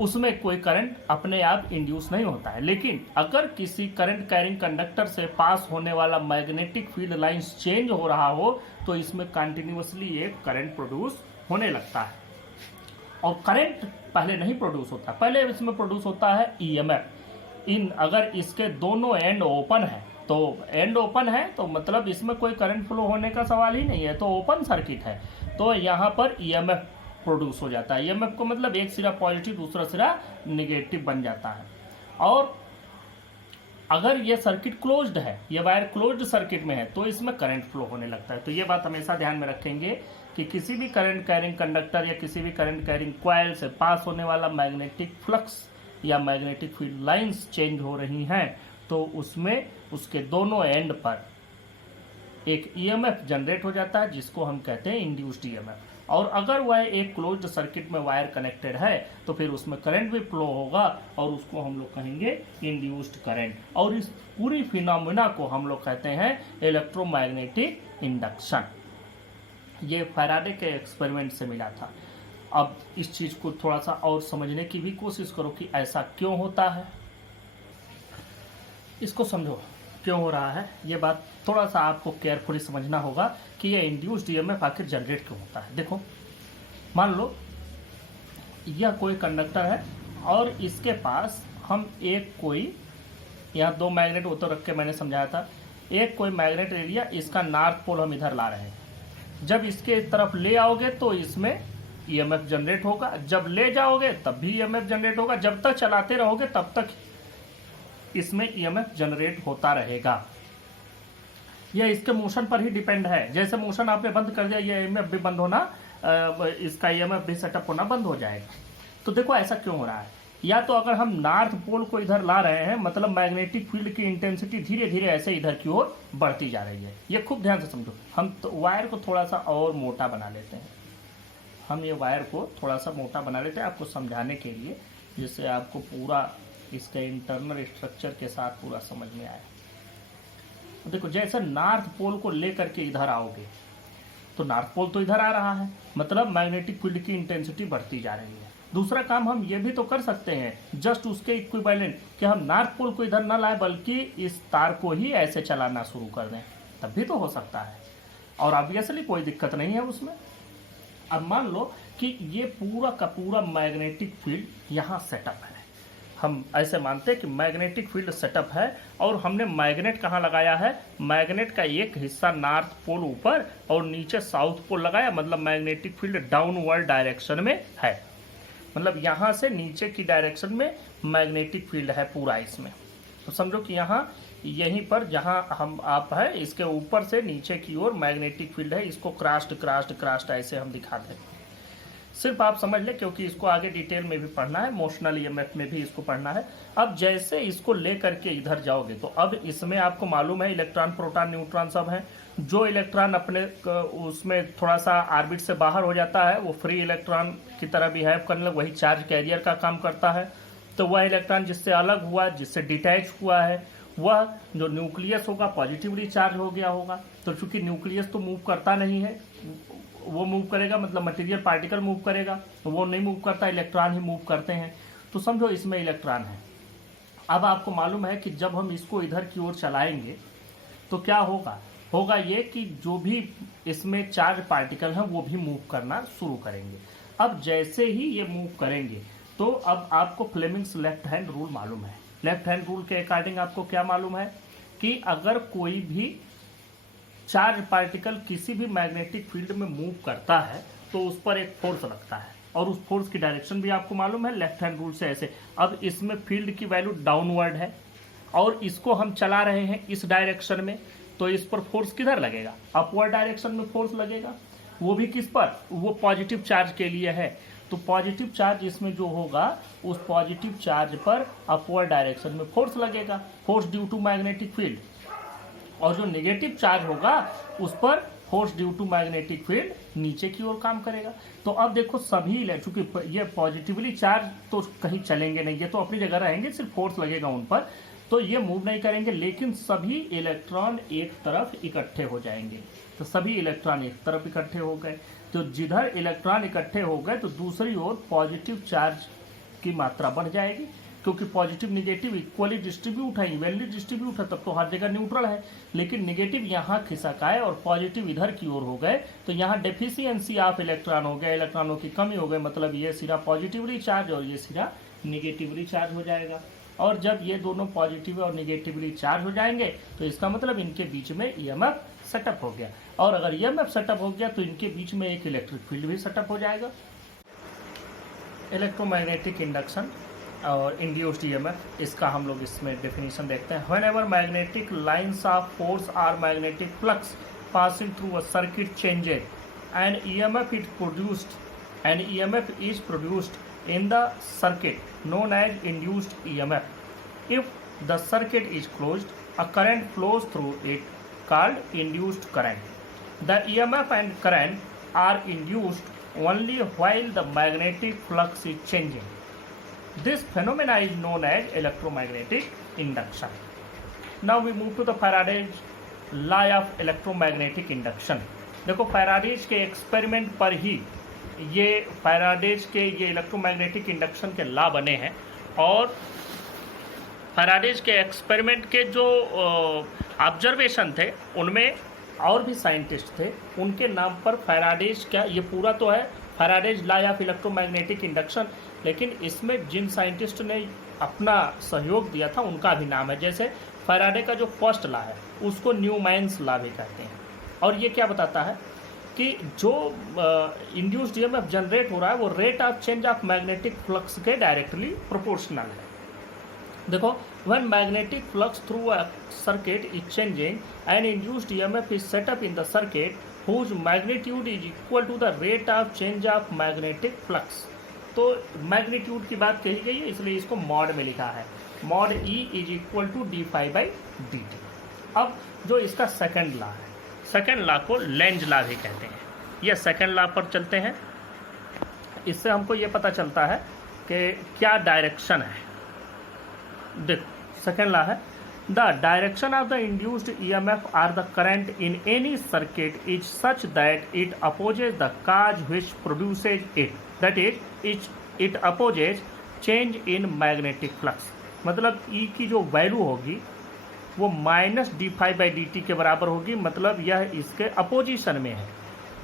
उसमें कोई करंट अपने आप इंड्यूस नहीं होता है। लेकिन अगर किसी करंट कैरिंग कंडक्टर से पास होने वाला मैग्नेटिक फील्ड लाइंस चेंज हो रहा हो तो इसमें कंटिन्यूअसली एक करंट प्रोड्यूस होने लगता है। और करंट पहले नहीं प्रोड्यूस होता, पहले इसमें प्रोड्यूस होता है ईएमएफ। अगर इसके दोनों एंड ओपन है, तो एंड ओपन है तो मतलब इसमें कोई करंट फ्लो होने का सवाल ही नहीं है, तो ओपन सर्किट है, तो यहाँ पर ईएमएफ प्रोड्यूस हो जाता है। ईएमएफ को मतलब एक सिरा पॉजिटिव दूसरा सिरा निगेटिव बन जाता है। और अगर ये सर्किट क्लोज्ड है, ये वायर क्लोज्ड सर्किट में है, तो इसमें करंट फ्लो होने लगता है। तो ये बात हमेशा ध्यान में रखेंगे कि किसी भी करंट कैरिंग कंडक्टर या किसी भी करंट कैरिंग कॉइल से पास होने वाला मैग्नेटिक फ्लक्स या मैग्नेटिक फील्ड लाइंस चेंज हो रही हैं तो उसमें उसके दोनों एंड पर एक ईएमएफ जनरेट हो जाता है जिसको हम कहते हैं इंड्यूस्ड ईएमएफ। और अगर वह एक क्लोज्ड सर्किट में वायर कनेक्टेड है तो फिर उसमें करंट भी फ्लो होगा और उसको हम लोग कहेंगे इंड्यूस्ड करंट। और इस पूरी फिनोमेना को हम लोग कहते हैं इलेक्ट्रोमैग्नेटिक इंडक्शन। ये फैराडे के एक्सपेरिमेंट से मिला था। अब इस चीज़ को थोड़ा सा और समझने की भी कोशिश करो कि ऐसा क्यों होता है, इसको समझो क्यों हो रहा है। ये बात थोड़ा सा आपको केयरफुली समझना होगा कि ये इंड्यूस्ड ईएमएफ आखिर जनरेट क्यों होता है। देखो, मान लो यह कोई कंडक्टर है और इसके पास हम एक कोई, यहाँ दो मैग्नेट वो तो रख के मैंने समझाया था, एक कोई मैग्नेट एरिया, इसका नॉर्थ पोल हम इधर ला रहे हैं। जब इसके तरफ ले आओगे तो इसमें ईएमएफ जनरेट होगा, जब ले जाओगे तब भी ईएमएफ जनरेट होगा, जब तक चलाते रहोगे तब तक इसमें ईएमएफ जनरेट होता रहेगा। यह इसके मोशन पर ही डिपेंड है। जैसे मोशन आपने बंद कर दिया, ये ईएमएफ भी बंद होना, इसका ईएमएफ भी सेटअप होना बंद हो जाएगा। तो देखो ऐसा क्यों हो रहा है। या तो अगर हम नॉर्थ पोल को इधर ला रहे हैं, मतलब मैग्नेटिक फील्ड की इंटेंसिटी धीरे धीरे ऐसे इधर की ओर बढ़ती जा रही है। ये खूब ध्यान से समझो। हम तो वायर को थोड़ा सा और मोटा बना लेते हैं, हम ये वायर को थोड़ा सा मोटा बना लेते हैं आपको समझाने के लिए, जिससे आपको पूरा इसके इंटरनल स्ट्रक्चर के साथ पूरा समझ में आए। तो देखो, जैसे नॉर्थ पोल को लेकर के इधर आओगे तो नॉर्थ पोल तो इधर आ रहा है, मतलब मैग्नेटिक फील्ड की इंटेंसिटी बढ़ती जा रही है। दूसरा काम हम ये भी तो कर सकते हैं जस्ट उसके इक्विवेलेंट, कि हम नॉर्थ पोल को इधर न लाएं बल्कि इस तार को ही ऐसे चलाना शुरू कर दें, तब भी तो हो सकता है और ऑब्वियसली कोई दिक्कत नहीं है उसमें। अब मान लो कि ये पूरा का पूरा मैग्नेटिक फील्ड यहाँ सेटअप है। हम ऐसे मानते हैं कि मैग्नेटिक फील्ड सेटअप है और हमने मैग्नेट कहाँ लगाया है, मैग्नेट का एक हिस्सा नॉर्थ पोल ऊपर और नीचे साउथ पोल लगाया, मतलब मैग्नेटिक फील्ड डाउनवर्ड डायरेक्शन में है, मतलब यहाँ से नीचे की डायरेक्शन में मैग्नेटिक फील्ड है पूरा इसमें। तो समझो कि यहाँ यहीं पर जहाँ हम आप है इसके ऊपर से नीचे की ओर मैग्नेटिक फील्ड है, इसको क्रास्ट ऐसे हम दिखा दें। सिर्फ आप समझ लें क्योंकि इसको आगे डिटेल में भी पढ़ना है, मोशनल ईएमएफ में भी इसको पढ़ना है। अब जैसे इसको ले करके इधर जाओगे तो अब इसमें आपको मालूम है इलेक्ट्रॉन प्रोटॉन न्यूट्रॉन सब हैं। जो इलेक्ट्रॉन अपने उसमें थोड़ा सा ऑर्बिट से बाहर हो जाता है वो फ्री इलेक्ट्रॉन की तरह बिहेव करने लग, वही चार्ज कैरियर का काम करता है। तो वह इलेक्ट्रॉन जिससे अलग हुआ, जिससे डिटैच हुआ है, वह जो न्यूक्लियस होगा पॉजिटिवली चार्ज हो गया होगा। तो चूंकि न्यूक्लियस तो मूव करता नहीं है, वो मूव करेगा मतलब मटेरियल पार्टिकल मूव करेगा, तो वो नहीं मूव करता, इलेक्ट्रॉन ही मूव करते हैं। तो समझो इसमें इलेक्ट्रॉन है। अब आपको मालूम है कि जब हम इसको इधर की ओर चलाएंगे तो क्या होगा ये कि जो भी इसमें चार्ज पार्टिकल हैं वो भी मूव करना शुरू करेंगे। अब जैसे ही ये मूव करेंगे तो अब आपको फ्लेमिंग्स लेफ्ट हैंड रूल मालूम है। लेफ्ट हैंड रूल के अकॉर्डिंग आपको क्या मालूम है कि अगर कोई भी चार्ज पार्टिकल किसी भी मैग्नेटिक फील्ड में मूव करता है तो उस पर एक फोर्स लगता है और उस फोर्स की डायरेक्शन भी आपको मालूम है लेफ्ट हैंड रूल से ऐसे। अब इसमें फील्ड की वैल्यू डाउनवर्ड है और इसको हम चला रहे हैं इस डायरेक्शन में, तो इस पर फोर्स किधर लगेगा, अपवर्ड डायरेक्शन में फोर्स लगेगा। वो भी किस पर, वो पॉजिटिव चार्ज के लिए है। तो पॉजिटिव चार्ज इसमें जो होगा उस पॉजिटिव चार्ज पर अपवर्ड डायरेक्शन में फोर्स लगेगा, force due to magnetic field. और जो नेगेटिव चार्ज होगा उस पर force due to magnetic field नीचे की ओर काम करेगा। तो अब देखो सभी चूंकि ये पॉजिटिवली चार्ज तो कहीं चलेंगे नहीं, ये तो अपनी जगह रहेंगे, सिर्फ फोर्स लगेगा उन पर, तो ये मूव नहीं करेंगे, लेकिन सभी इलेक्ट्रॉन एक तरफ इकट्ठे हो जाएंगे। तो सभी इलेक्ट्रॉन एक तरफ इकट्ठे हो गए, तो जिधर इलेक्ट्रॉन इकट्ठे हो गए तो दूसरी ओर पॉजिटिव चार्ज की मात्रा बढ़ जाएगी, क्योंकि पॉजिटिव निगेटिव इक्वली डिस्ट्रीब्यूट है, इवनली डिस्ट्रीब्यूट है, तब तो हर जगह न्यूट्रल है। लेकिन निगेटिव यहाँ खिसक आए और पॉजिटिव इधर की ओर हो गए, तो यहाँ डेफिशिएंसी ऑफ इलेक्ट्रॉन हो गया, इलेक्ट्रॉनों की कमी हो गई, मतलब ये सिरा पॉजिटिवली चार्ज और ये सिरा निगेटिवली चार्ज हो जाएगा। और जब ये दोनों पॉजिटिव और निगेटिवली चार्ज हो जाएंगे तो इसका मतलब इनके बीच में ईएमएफ सेटअप हो गया, और अगर ईएमएफ सेटअप हो गया तो इनके बीच में एक इलेक्ट्रिक फील्ड भी सेटअप हो जाएगा। इलेक्ट्रोमैग्नेटिक इंडक्शन और इंड्यूस्ड ईएमएफ, इसका हम लोग इसमें डेफिनेशन देखते हैं। Whenever magnetic lines of force or magnetic flux passing through a circuit changes and EMF is produced in the circuit known as induced EMF. If the circuit is closed, a current flows through it called induced current. The EMF and current are induced only while the magnetic flux is changing. This phenomena is known as electromagnetic induction. Now we move to the Faraday's law of electromagnetic induction. देखो Faraday's के experiment पर ही ये Faraday's के ये electromagnetic induction के law बने हैं, और फैराडेज के एक्सपेरिमेंट के जो ऑब्जर्वेशन थे उनमें और भी साइंटिस्ट थे, उनके नाम पर फैराडेज क्या, ये पूरा तो है Faraday's law of electromagnetic induction, लेकिन इसमें जिन साइंटिस्ट ने अपना सहयोग दिया था उनका भी नाम है। जैसे फैराडे का जो फर्स्ट लॉ है उसको न्यूमैन्स लॉ भी कहते हैं, और ये क्या बताता है कि जो इंड्यूस्ड ईएमएफ जनरेट हो रहा है वो rate of change of magnetic flux के डायरेक्टली प्रोपोर्शनल है। देखो, when magnetic flux through a circuit is changing and induced EMF is set up in the circuit whose magnitude is equal to the rate of change of magnetic flux. तो magnitude की बात कही गई है, इसलिए इसको मॉड में लिखा है, mod E is equal to D phi by D T. अब जो इसका सेकेंड लॉ है, सेकेंड लॉ को लेंज लॉ भी कहते हैं। ये सेकेंड लॉ पर चलते हैं, इससे हमको ये पता चलता है कि क्या डायरेक्शन है। देखो सेकेंड लॉ है, the direction of the induced EMF or the current in any circuit is such that it opposes the cause which produces it, that is it opposes change in magnetic flux. मतलब E की जो value होगी वो minus D phi by D T के बराबर होगी, मतलब यह इसके अपोजिशन में है।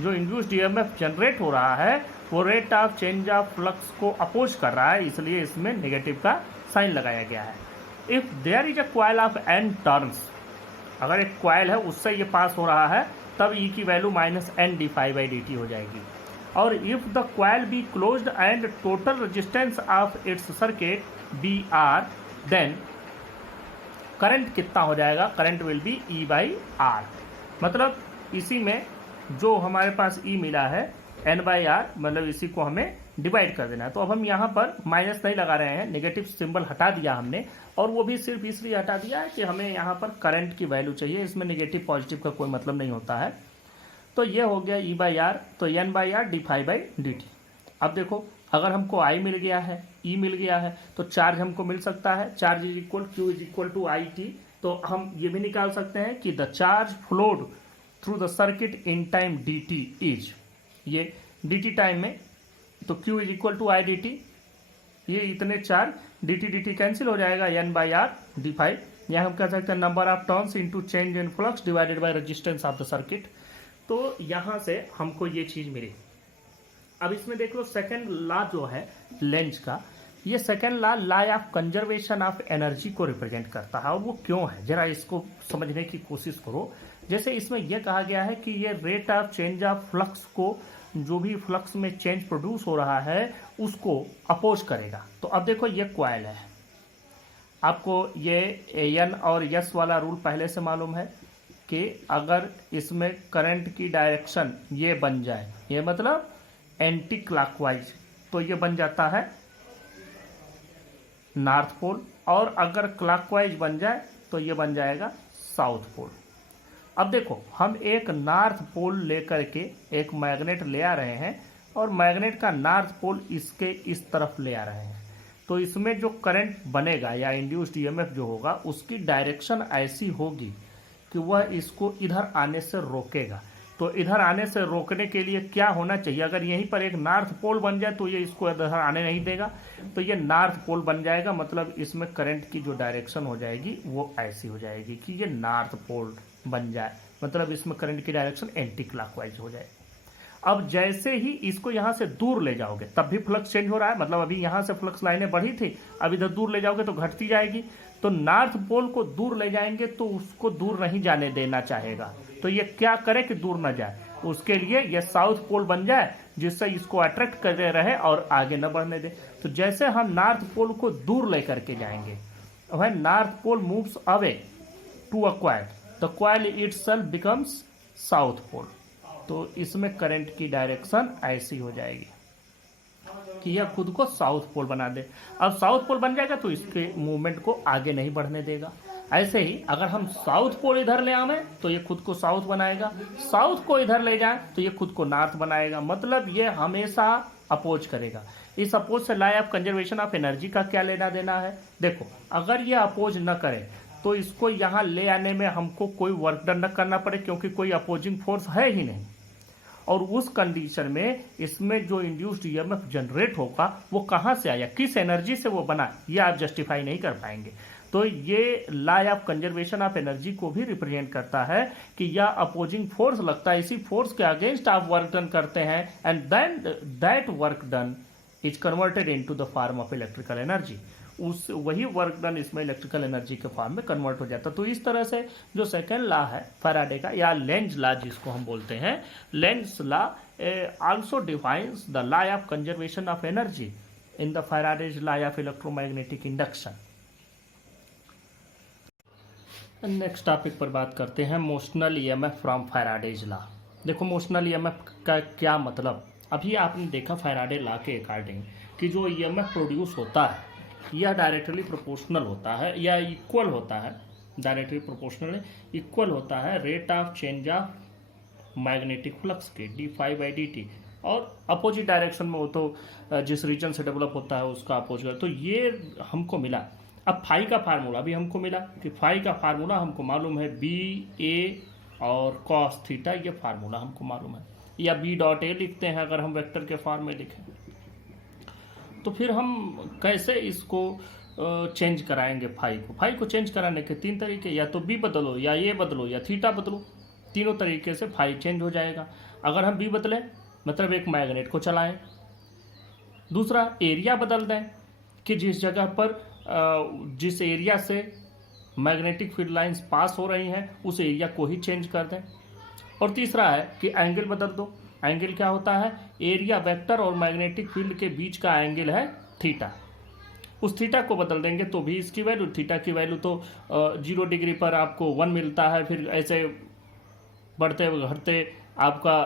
जो इंड्यूस्ड ईएमएफ जनरेट हो रहा है वो rate of change of flux को अपोज कर रहा है, इसलिए इसमें नेगेटिव का साइन लगाया गया है। If there is a coil of N turns, अगर एक कॉइल है उससे ये पास हो रहा है तब ई की value minus N D phi by D T हो जाएगी। और if the coil be closed and total resistance of its circuit be R, then current कितना हो जाएगा, current will be E by R. मतलब इसी में जो हमारे पास ई मिला है एन बाई आर, मतलब इसी को हमें डिवाइड कर देना है। तो अब हम यहाँ पर माइनस नहीं लगा रहे हैं, नेगेटिव सिंबल हटा दिया हमने, और वो भी सिर्फ इसलिए हटा दिया है कि हमें यहाँ पर करंट की वैल्यू चाहिए, इसमें नेगेटिव पॉजिटिव का कोई मतलब नहीं होता है। तो ये हो गया ई बाई आर, तो N by R D phi by D T. अब देखो, अगर हमको आई मिल गया है, ई मिल गया है, तो चार्ज हमको मिल सकता है, charge is equal Q is equal to I T. तो हम ये भी निकाल सकते हैं कि the charge flowed through the circuit in time D T is, ये डी टी टाइम में, तो Q is equal to I D T, ये इतने चार्ज डी टी कैंसिल हो जाएगा, N by R D phi. यहाँ हम कह सकते हैं number of turns into change in flux divided by resistance of the circuit. तो यहाँ से हमको ये चीज़ मिली। अब इसमें देख लो सेकेंड लॉ जो है लेंज का, ये second law of conservation of energy को रिप्रेजेंट करता है। और वो क्यों है, जरा इसको समझने की कोशिश करो। जैसे इसमें यह कहा गया है कि ये rate of change of flux को, जो भी फ्लक्स में चेंज प्रोड्यूस हो रहा है उसको अपोज करेगा। तो अब देखो ये कॉइल है, आपको ये एन और यस वाला रूल पहले से मालूम है कि अगर इसमें करंट की डायरेक्शन ये बन जाए, ये मतलब एंटी क्लॉकवाइज, तो ये बन जाता है नॉर्थ पोल, और अगर क्लॉकवाइज बन जाए तो ये बन जाएगा साउथ पोल। अब देखो हम एक नॉर्थ पोल लेकर के एक मैग्नेट ले आ रहे हैं और मैग्नेट का नॉर्थ पोल इसके इस तरफ ले आ रहे हैं, तो इसमें जो करंट बनेगा या इंड्यूस्ड ईएमएफ जो होगा उसकी डायरेक्शन ऐसी होगी कि वह इसको इधर आने से रोकेगा। तो इधर आने से रोकने के लिए क्या होना चाहिए, अगर यहीं पर एक नॉर्थ पोल बन जाए तो ये इसको इधर आने नहीं देगा, तो ये नॉर्थ पोल बन जाएगा, मतलब इसमें करंट की जो डायरेक्शन हो जाएगी वो ऐसी हो जाएगी कि ये नॉर्थ पोल बन जाए, मतलब इसमें करंट की डायरेक्शन एंटी क्लॉकवाइज हो जाए। अब जैसे ही इसको यहाँ से दूर ले जाओगे तब भी फ्लक्स चेंज हो रहा है, मतलब अभी यहाँ से फ्लक्स लाइनें बढ़ी थी, अब इधर दूर ले जाओगे तो घटती जाएगी। तो नॉर्थ पोल को दूर ले जाएंगे तो उसको दूर नहीं जाने देना चाहेगा, तो ये क्या करे कि दूर ना जाए, उसके लिए ये साउथ पोल बन जाए जिससे इसको अट्रैक्ट करे रहे और आगे न बढ़ने दे। तो जैसे हम नॉर्थ पोल को दूर लेकर के जाएंगे, वह north pole moves away to a coil, the coil itself becomes south pole. तो इसमें करंट की डायरेक्शन ऐसी हो जाएगी कि यह खुद को साउथ पोल बना दे। अब साउथ पोल बन जाएगा तो इसके मूवमेंट को आगे नहीं बढ़ने देगा। ऐसे ही अगर हम साउथ पोल इधर ले आवे तो ये खुद को साउथ बनाएगा, साउथ को इधर ले जाए तो ये खुद को नॉर्थ बनाएगा, मतलब ये हमेशा अपोज करेगा। इस अपोज से law of conservation of energy का क्या लेना देना है, देखो अगर ये अपोज न करे तो इसको यहाँ ले आने में हमको कोई वर्क डन न करना पड़े क्योंकि कोई अपोजिंग फोर्स है ही नहीं, और उस कंडीशन में इसमें जो इंड्यूस्ड ईएमएफ जनरेट होगा वो कहाँ से आया, किस एनर्जी से वो बना, ये आप जस्टिफाई नहीं कर पाएंगे। तो ये law of conservation of energy को भी रिप्रेजेंट करता है कि यह अपोजिंग फोर्स लगता है, इसी फोर्स के अगेंस्ट आप वर्क डन करते हैं and then that work done is converted into the form of electrical energy. उस वही वर्क डन इसमें इलेक्ट्रिकल एनर्जी के फॉर्म में कन्वर्ट हो जाता है। तो इस तरह से जो सेकेंड लॉ है फैराडे का या लेंज लॉ जिसको हम बोलते हैं, Lenz law also defines the law of conservation of energy in the Faraday's law of electromagnetic induction. Next topic पर बात करते हैं motional EMF from Faraday's law. देखो मोशनल ईएमएफ का क्या मतलब, अभी आपने देखा फैराडे लॉ के अकॉर्डिंग कि जो ईएमएफ प्रोड्यूस होता है यह डायरेक्टली प्रोपोर्शनल होता है या इक्वल होता है, डायरेक्टली प्रोपोर्शनल इक्वल होता है rate of change of magnetic flux के d∅dt, और अपोजिट डायरेक्शन में हो तो जिस रीजन से डेवलप होता है उसका अपोजिट। तो ये हमको मिला। अब फाई का फार्मूला भी हमको मिला कि फाई का फार्मूला हमको मालूम है BA और कॉस थीटा, ये फार्मूला हमको मालूम है, या B.A लिखते हैं अगर हम वेक्टर के फॉर्म में लिखें। तो फिर हम कैसे इसको चेंज कराएंगे फाई को। फाई को चेंज कराने के तीन तरीके, या तो B बदलो या A बदलो या थीटा बदलो, तीनों तरीके से फाई चेंज हो जाएगा। अगर हम B बदलें मतलब एक मैग्नेट को चलाएं, दूसरा एरिया बदल दें कि जिस जगह पर जिस एरिया से मैग्नेटिक फील्ड लाइंस पास हो रही हैं उस एरिया को ही चेंज कर दें, और तीसरा है कि एंगल बदल दो। एंगल क्या होता है, एरिया वेक्टर और मैग्नेटिक फील्ड के बीच का एंगल है थीटा, उस थीटा को बदल देंगे तो भी इसकी वैल्यू, थीटा की वैल्यू तो 0 डिग्री पर आपको 1 मिलता है, फिर ऐसे बढ़ते घटते आपका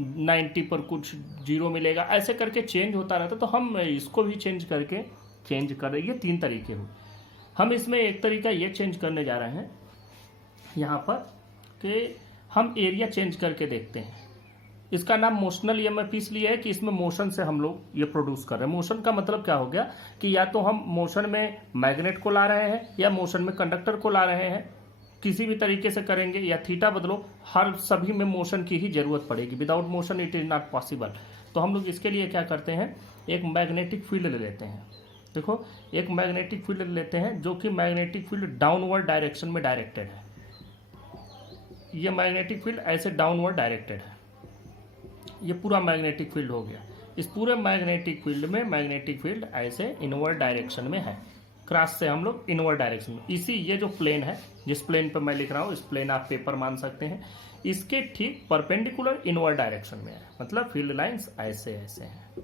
90 पर कुछ 0 मिलेगा, ऐसे करके चेंज होता रहता। तो हम इसको भी चेंज करके चेंज कर रहे, ये तीन तरीके हुए। हम इसमें एक तरीका ये चेंज करने जा रहे हैं यहाँ पर कि हम एरिया चेंज करके देखते हैं। इसका नाम मोशनल ईएमएफ इसलिए है कि इसमें मोशन से हम लोग ये प्रोड्यूस कर रहे हैं। मोशन का मतलब क्या हो गया कि या तो हम मोशन में मैग्नेट को ला रहे हैं या मोशन में कंडक्टर को ला रहे हैं, किसी भी तरीके से करेंगे, या थीटा बदलो, हर सभी में मोशन की ही जरूरत पड़ेगी, without motion it is not possible. तो हम लोग इसके लिए क्या करते हैं, एक मैग्नेटिक फील्ड ले लेते हैं। देखो एक मैग्नेटिक फील्ड लेते हैं जो कि मैग्नेटिक फील्ड डाउनवर्ड डायरेक्शन में डायरेक्टेड है। ये मैग्नेटिक फील्ड ऐसे डाउनवर्ड डायरेक्टेड है, ये पूरा मैग्नेटिक फील्ड हो गया। इस पूरे मैग्नेटिक फील्ड में मैग्नेटिक फील्ड ऐसे इनवर्ड डायरेक्शन में है, क्रॉस से हम लोग इनवर्ड डायरेक्शन में, इसी ये जो प्लेन है जिस प्लेन पर मैं लिख रहा हूँ, इस प्लेन आप पेपर मान सकते हैं, इसके ठीक परपेंडिकुलर इनवर्ड डायरेक्शन में है, मतलब फील्ड लाइंस ऐसे ऐसे हैं।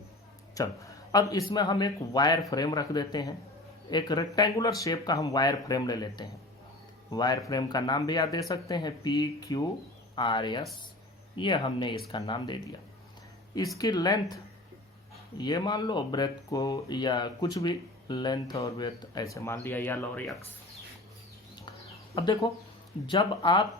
चलो अब इसमें हम एक वायर फ्रेम रख देते हैं, एक रेक्टेंगुलर शेप का हम वायर फ्रेम ले लेते हैं। वायर फ्रेम का नाम भी आप दे सकते हैं PQRS, ये हमने इसका नाम दे दिया। इसकी लेंथ ये मान लो, ब्रेथ को या कुछ भी लेंथ और ब्रेथ ऐसे मान लिया, या और एक्स। अब देखो जब आप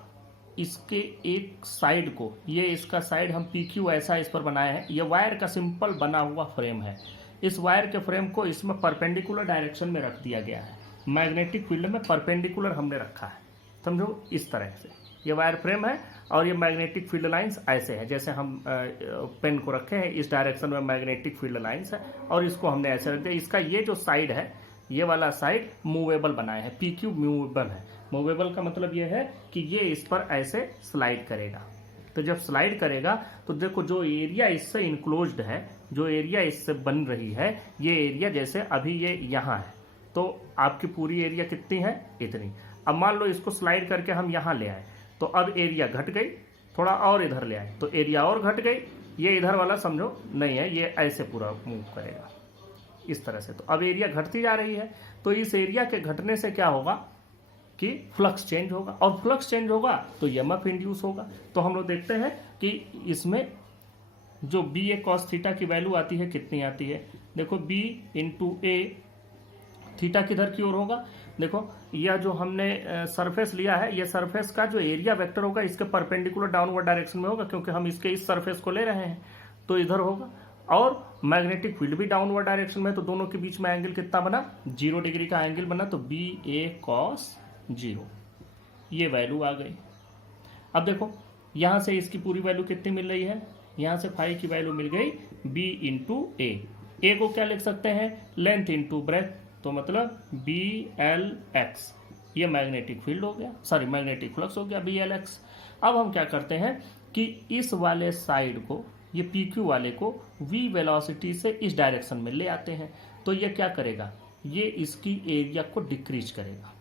इसके एक साइड को, ये इसका साइड हम पी क्यू ऐसा इस पर बनाए हैं। ये वायर का सिंपल बना हुआ फ्रेम है। इस वायर के फ्रेम को इसमें परपेंडिकुलर डायरेक्शन में रख दिया गया है। मैग्नेटिक फील्ड में परपेंडिकुलर हमने रखा है, समझो इस तरह से। ये वायर फ्रेम है और ये मैग्नेटिक फील्ड लाइंस ऐसे है, जैसे हम पेन को रखे हैं इस डायरेक्शन में मैग्नेटिक फील्ड लाइंस है, और इसको हमने ऐसे रख दिया। इसका ये जो साइड है, ये वाला साइड मूवेबल बनाया है। पी क्यू मूवेबल है। मूवेबल का मतलब ये है कि ये इस पर ऐसे स्लाइड करेगा। तो जब स्लाइड करेगा तो देखो जो एरिया इससे इनक्लोज्ड है, जो एरिया इससे बन रही है, ये एरिया जैसे अभी ये यहाँ है, तो आपकी पूरी एरिया कितनी है, इतनी। अब मान लो इसको स्लाइड करके हम यहाँ ले आए, तो अब एरिया घट गई, थोड़ा और इधर ले आए तो एरिया और घट गई। ये इधर वाला समझो नहीं है, ये ऐसे पूरा मूव करेगा इस तरह से। तो अब एरिया घटती जा रही है, तो इस एरिया के घटने से क्या होगा कि फ्लक्स चेंज होगा, और फ्लक्स चेंज होगा तो ईएमएफ इंड्यूस होगा। तो हम लोग देखते हैं कि इसमें जो बी ए कॉस थीटा की वैल्यू आती है, कितनी आती है, देखो बी इंटू ए, थीटा किधर की ओर होगा, देखो यह जो हमने सरफेस लिया है, ये सरफेस का जो एरिया वेक्टर होगा इसके परपेंडिकुलर डाउनवर्ड डायरेक्शन में होगा, क्योंकि हम इसके इस सरफेस को ले रहे हैं, तो इधर होगा। और मैग्नेटिक फील्ड भी डाउनवर्ड डायरेक्शन में, तो दोनों के बीच में एंगल कितना बना, 0 डिग्री का एंगल बना, तो बी ए कॉस 0, ये वैल्यू आ गई। अब देखो यहाँ से इसकी पूरी वैल्यू कितनी मिल रही है, यहाँ से फाई की वैल्यू मिल गई बी इंटू ए को क्या लिख सकते हैं, लेंथ इंटू ब्रेथ, तो मतलब बी एल एक्स, ये मैग्नेटिक फील्ड हो गया, सॉरी मैग्नेटिक फ्लक्स हो गया बी एल एक्स। अब हम क्या करते हैं कि इस वाले साइड को, ये पी क्यू वाले को v वेलोसिटी से इस डायरेक्शन में ले आते हैं। तो ये क्या करेगा, ये इसकी एरिया को डिक्रीज करेगा,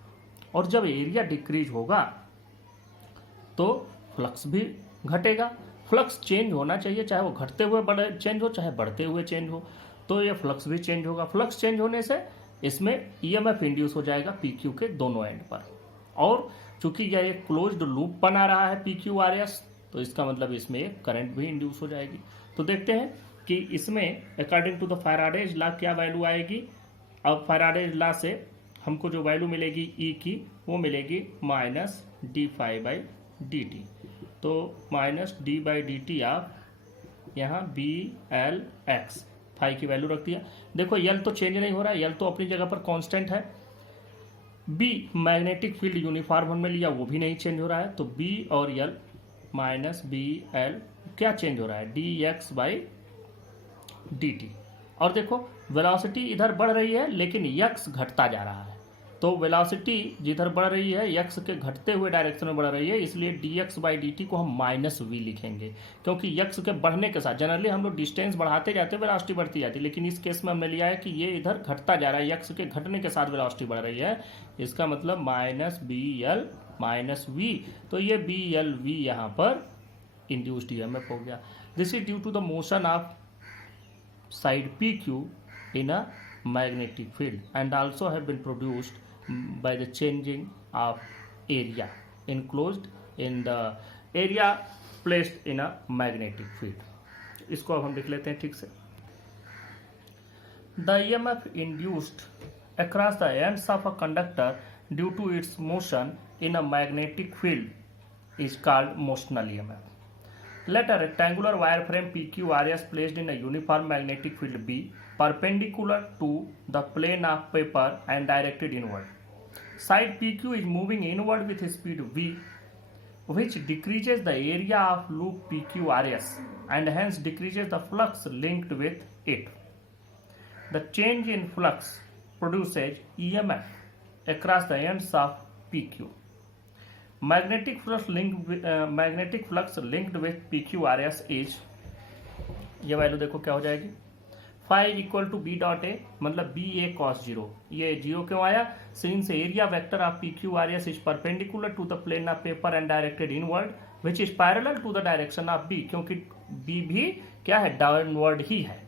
और जब एरिया डिक्रीज होगा तो फ्लक्स भी घटेगा। फ्लक्स चेंज होना चाहिए, चाहे वो घटते हुए चेंज हो, चाहे बढ़ते हुए चेंज हो, तो ये फ्लक्स भी चेंज होगा। फ्लक्स चेंज होने से इसमें ईएमएफ इंड्यूस हो जाएगा पी क्यू के दोनों एंड पर, और चूंकि यह एक क्लोज्ड लूप बना रहा है पी क्यू आर एस, तो इसका मतलब इसमें एक करंट भी इंड्यूस हो जाएगी। तो देखते हैं कि इसमें according to the Faraday's law क्या वैल्यू आएगी। अब फैराडेज लॉ से हमको जो वैल्यू मिलेगी ई की, वो मिलेगी minus D phi by D T, तो minus D by D T आप यहाँ बी एल एक्स, फाई की वैल्यू रख दिया। देखो यल तो चेंज नहीं हो रहा है, यल तो अपनी जगह पर कांस्टेंट है। बी मैग्नेटिक फील्ड यूनिफॉर्म हमने लिया, वो भी नहीं चेंज हो रहा है, तो बी और यल माइनस बी एल, क्या चेंज हो रहा है, D X by D T. और देखो वेलोसिटी इधर बढ़ रही है लेकिन यक्स घटता जा रहा है, तो वेलोसिटी जिधर बढ़ रही है यक्स के घटते हुए डायरेक्शन में बढ़ रही है, इसलिए D X by D T को हम माइनस वी लिखेंगे, क्योंकि यक्स के बढ़ने के साथ जनरली हम लोग डिस्टेंस बढ़ाते जाते हैं वेलोसिटी बढ़ती जाती है, लेकिन इस केस में हमने लिया है कि ये इधर घटता जा रहा है, यक्स के घटने के साथ वेलोसिटी बढ़ रही है, इसका मतलब minus B L minus V, तो ये बी एल वी यहाँ पर इंड्यूस्ड ईएमएफ हो गया। This is due to the motion of side P Q in a magnetic field and also have been produced by the changing of area enclosed in the area placed in a magnetic field. इसको अब हम लिख लेते हैं ठीक से। The EMF induced across the ends of a conductor due to its motion in a magnetic field is called motional EMF. Let a rectangular wire frame PQRS placed in a uniform magnetic field B perpendicular to the plane of paper and directed inward. Side PQ is moving inward with speed V, which decreases the area of loop PQRS and hence decreases the flux linked with it. The change in flux produces EMF across the ends of PQ. Magnetic flux linked with PQRS is, ये value देखो क्या हो जाएगी, phi equal to B dot A, मतलब B A cos 0। ये 0 क्यों आया, since area vector of P Q R S is perpendicular to the plane of paper and directed inward which is parallel to the direction of B, क्योंकि B भी क्या है, downward ही है।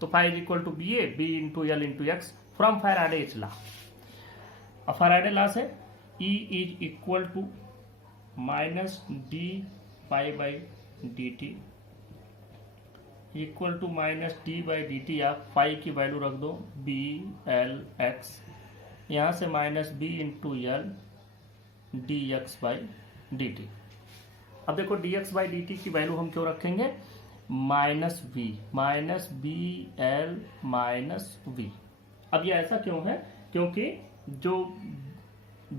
तो phi is equal to B A B into L into x from Faraday's law. अब Faraday law से E is equal to minus D pi by D T equal to minus D by D T, आप phi की value रख दो B L X, यहाँ से minus B into L D X by D T. अब देखो dx by dt की value हम क्यों रखेंगे, minus V L minus V. अब ये ऐसा क्यों है, क्योंकि जो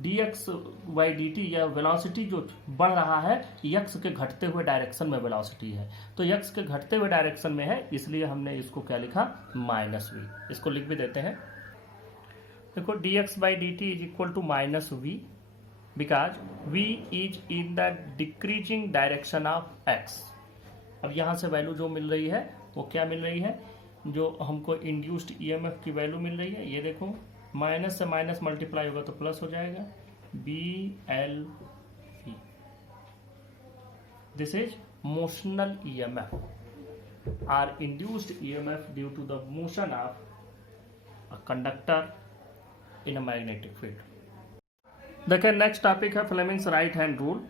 dx बाई dt या वेलोसिटी जो बढ़ रहा है x के घटते हुए डायरेक्शन में वेलोसिटी है, तो x के घटते हुए डायरेक्शन में है, इसलिए हमने इसको क्या लिखा, माइनस वी। इसको लिख भी देते हैं। देखो dx by dt is equal to minus V because v is in the decreasing direction of x। अब यहाँ से वैल्यू जो मिल रही है वो क्या मिल रही है, जो हमको इंड्यूस्ड ईएमएफ की वैल्यू मिल रही है, ये देखो माइनस से माइनस मल्टीप्लाई होगा तो प्लस हो जाएगा, B L V. This is motional EMF or induced EMF due to the motion of a conductor in a magnetic field. देखिए नेक्स्ट टॉपिक है फ्लेमिंग्स राइट हैंड रूल।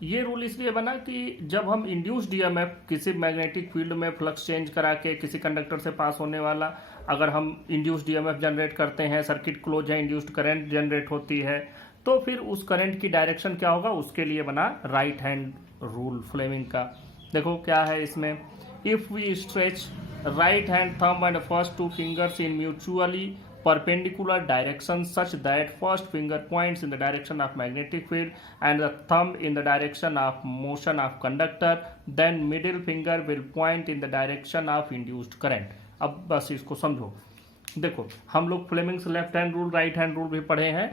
ये rule इसलिए बना कि जब हम इंड्यूस्ड ईएमएफ किसी मैग्नेटिक फील्ड में फ्लक्स चेंज करा के किसी कंडक्टर से पास होने वाला अगर हम इंड्यूस्ड ईएमएफ जनरेट करते हैं, सर्किट क्लोज है, इंड्यूस्ड करंट जनरेट होती है, तो फिर उस करंट की डायरेक्शन क्या होगा, उसके लिए बना राइट हैंड रूल फ्लेमिंग का। देखो क्या है इसमें, if we stretch right hand thumb and first two fingers in mutually perpendicular direction such that first finger points in the direction of magnetic field and the thumb in the direction of motion of conductor, then middle finger will point in the direction of induced current। अब बस इसको समझो। देखो हम लोग Fleming's left hand rule right hand rule भी पढ़े हैं।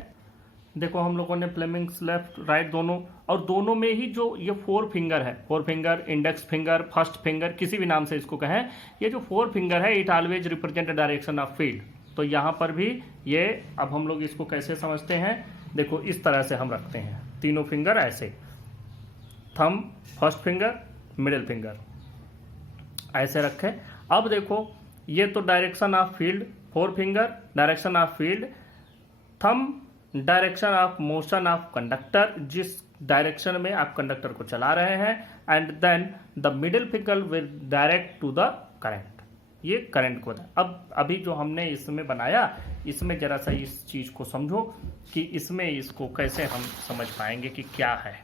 देखो हम लोगों ने फ्लेमिंग्स लेफ्ट राइट दोनों, और दोनों में ही जो ये फोर फिंगर है, four finger, index finger, first finger, किसी भी नाम से इसको कहें, ये जो फोर फिंगर है it always represent direction of field. तो यहाँ पर भी ये, अब हम लोग इसको कैसे समझते हैं, देखो इस तरह से हम रखते हैं, तीनों फिंगर ऐसे, thumb, first finger, middle finger ऐसे रखें। अब देखो ये तो direction of field, four finger direction of field, thumb direction of motion of conductor, जिस डायरेक्शन में आप कंडक्टर को चला रहे हैं, and then the middle finger will direct to the current, ये करंट को था। अब अभी जो हमने इसमें बनाया, इसमें जरा सा इस चीज को समझो कि इसमें इसको कैसे हम समझ पाएंगे कि क्या है।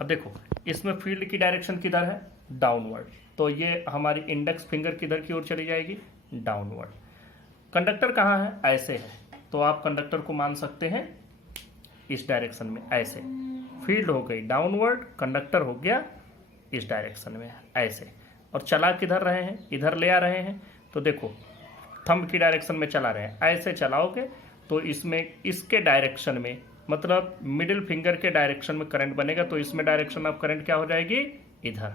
अब देखो इसमें फील्ड की डायरेक्शन किधर है, डाउनवर्ड, तो ये हमारी इंडेक्स फिंगर किधर की ओर चली जाएगी, डाउनवर्ड। कंडक्टर कहाँ है, ऐसे है, तो आप कंडक्टर को मान सकते हैं इस डायरेक्शन में, ऐसे फील्ड हो गई डाउनवर्ड, कंडक्टर हो गया इस डायरेक्शन में ऐसे, और चला किधर रहे हैं, इधर ले आ रहे हैं। तो देखो थंब की डायरेक्शन में चला रहे हैं, ऐसे चलाओगे तो इसमें इसके डायरेक्शन में, मतलब मिडिल फिंगर के डायरेक्शन में करंट बनेगा, तो इसमें डायरेक्शन ऑफ करंट क्या हो जाएगी, इधर।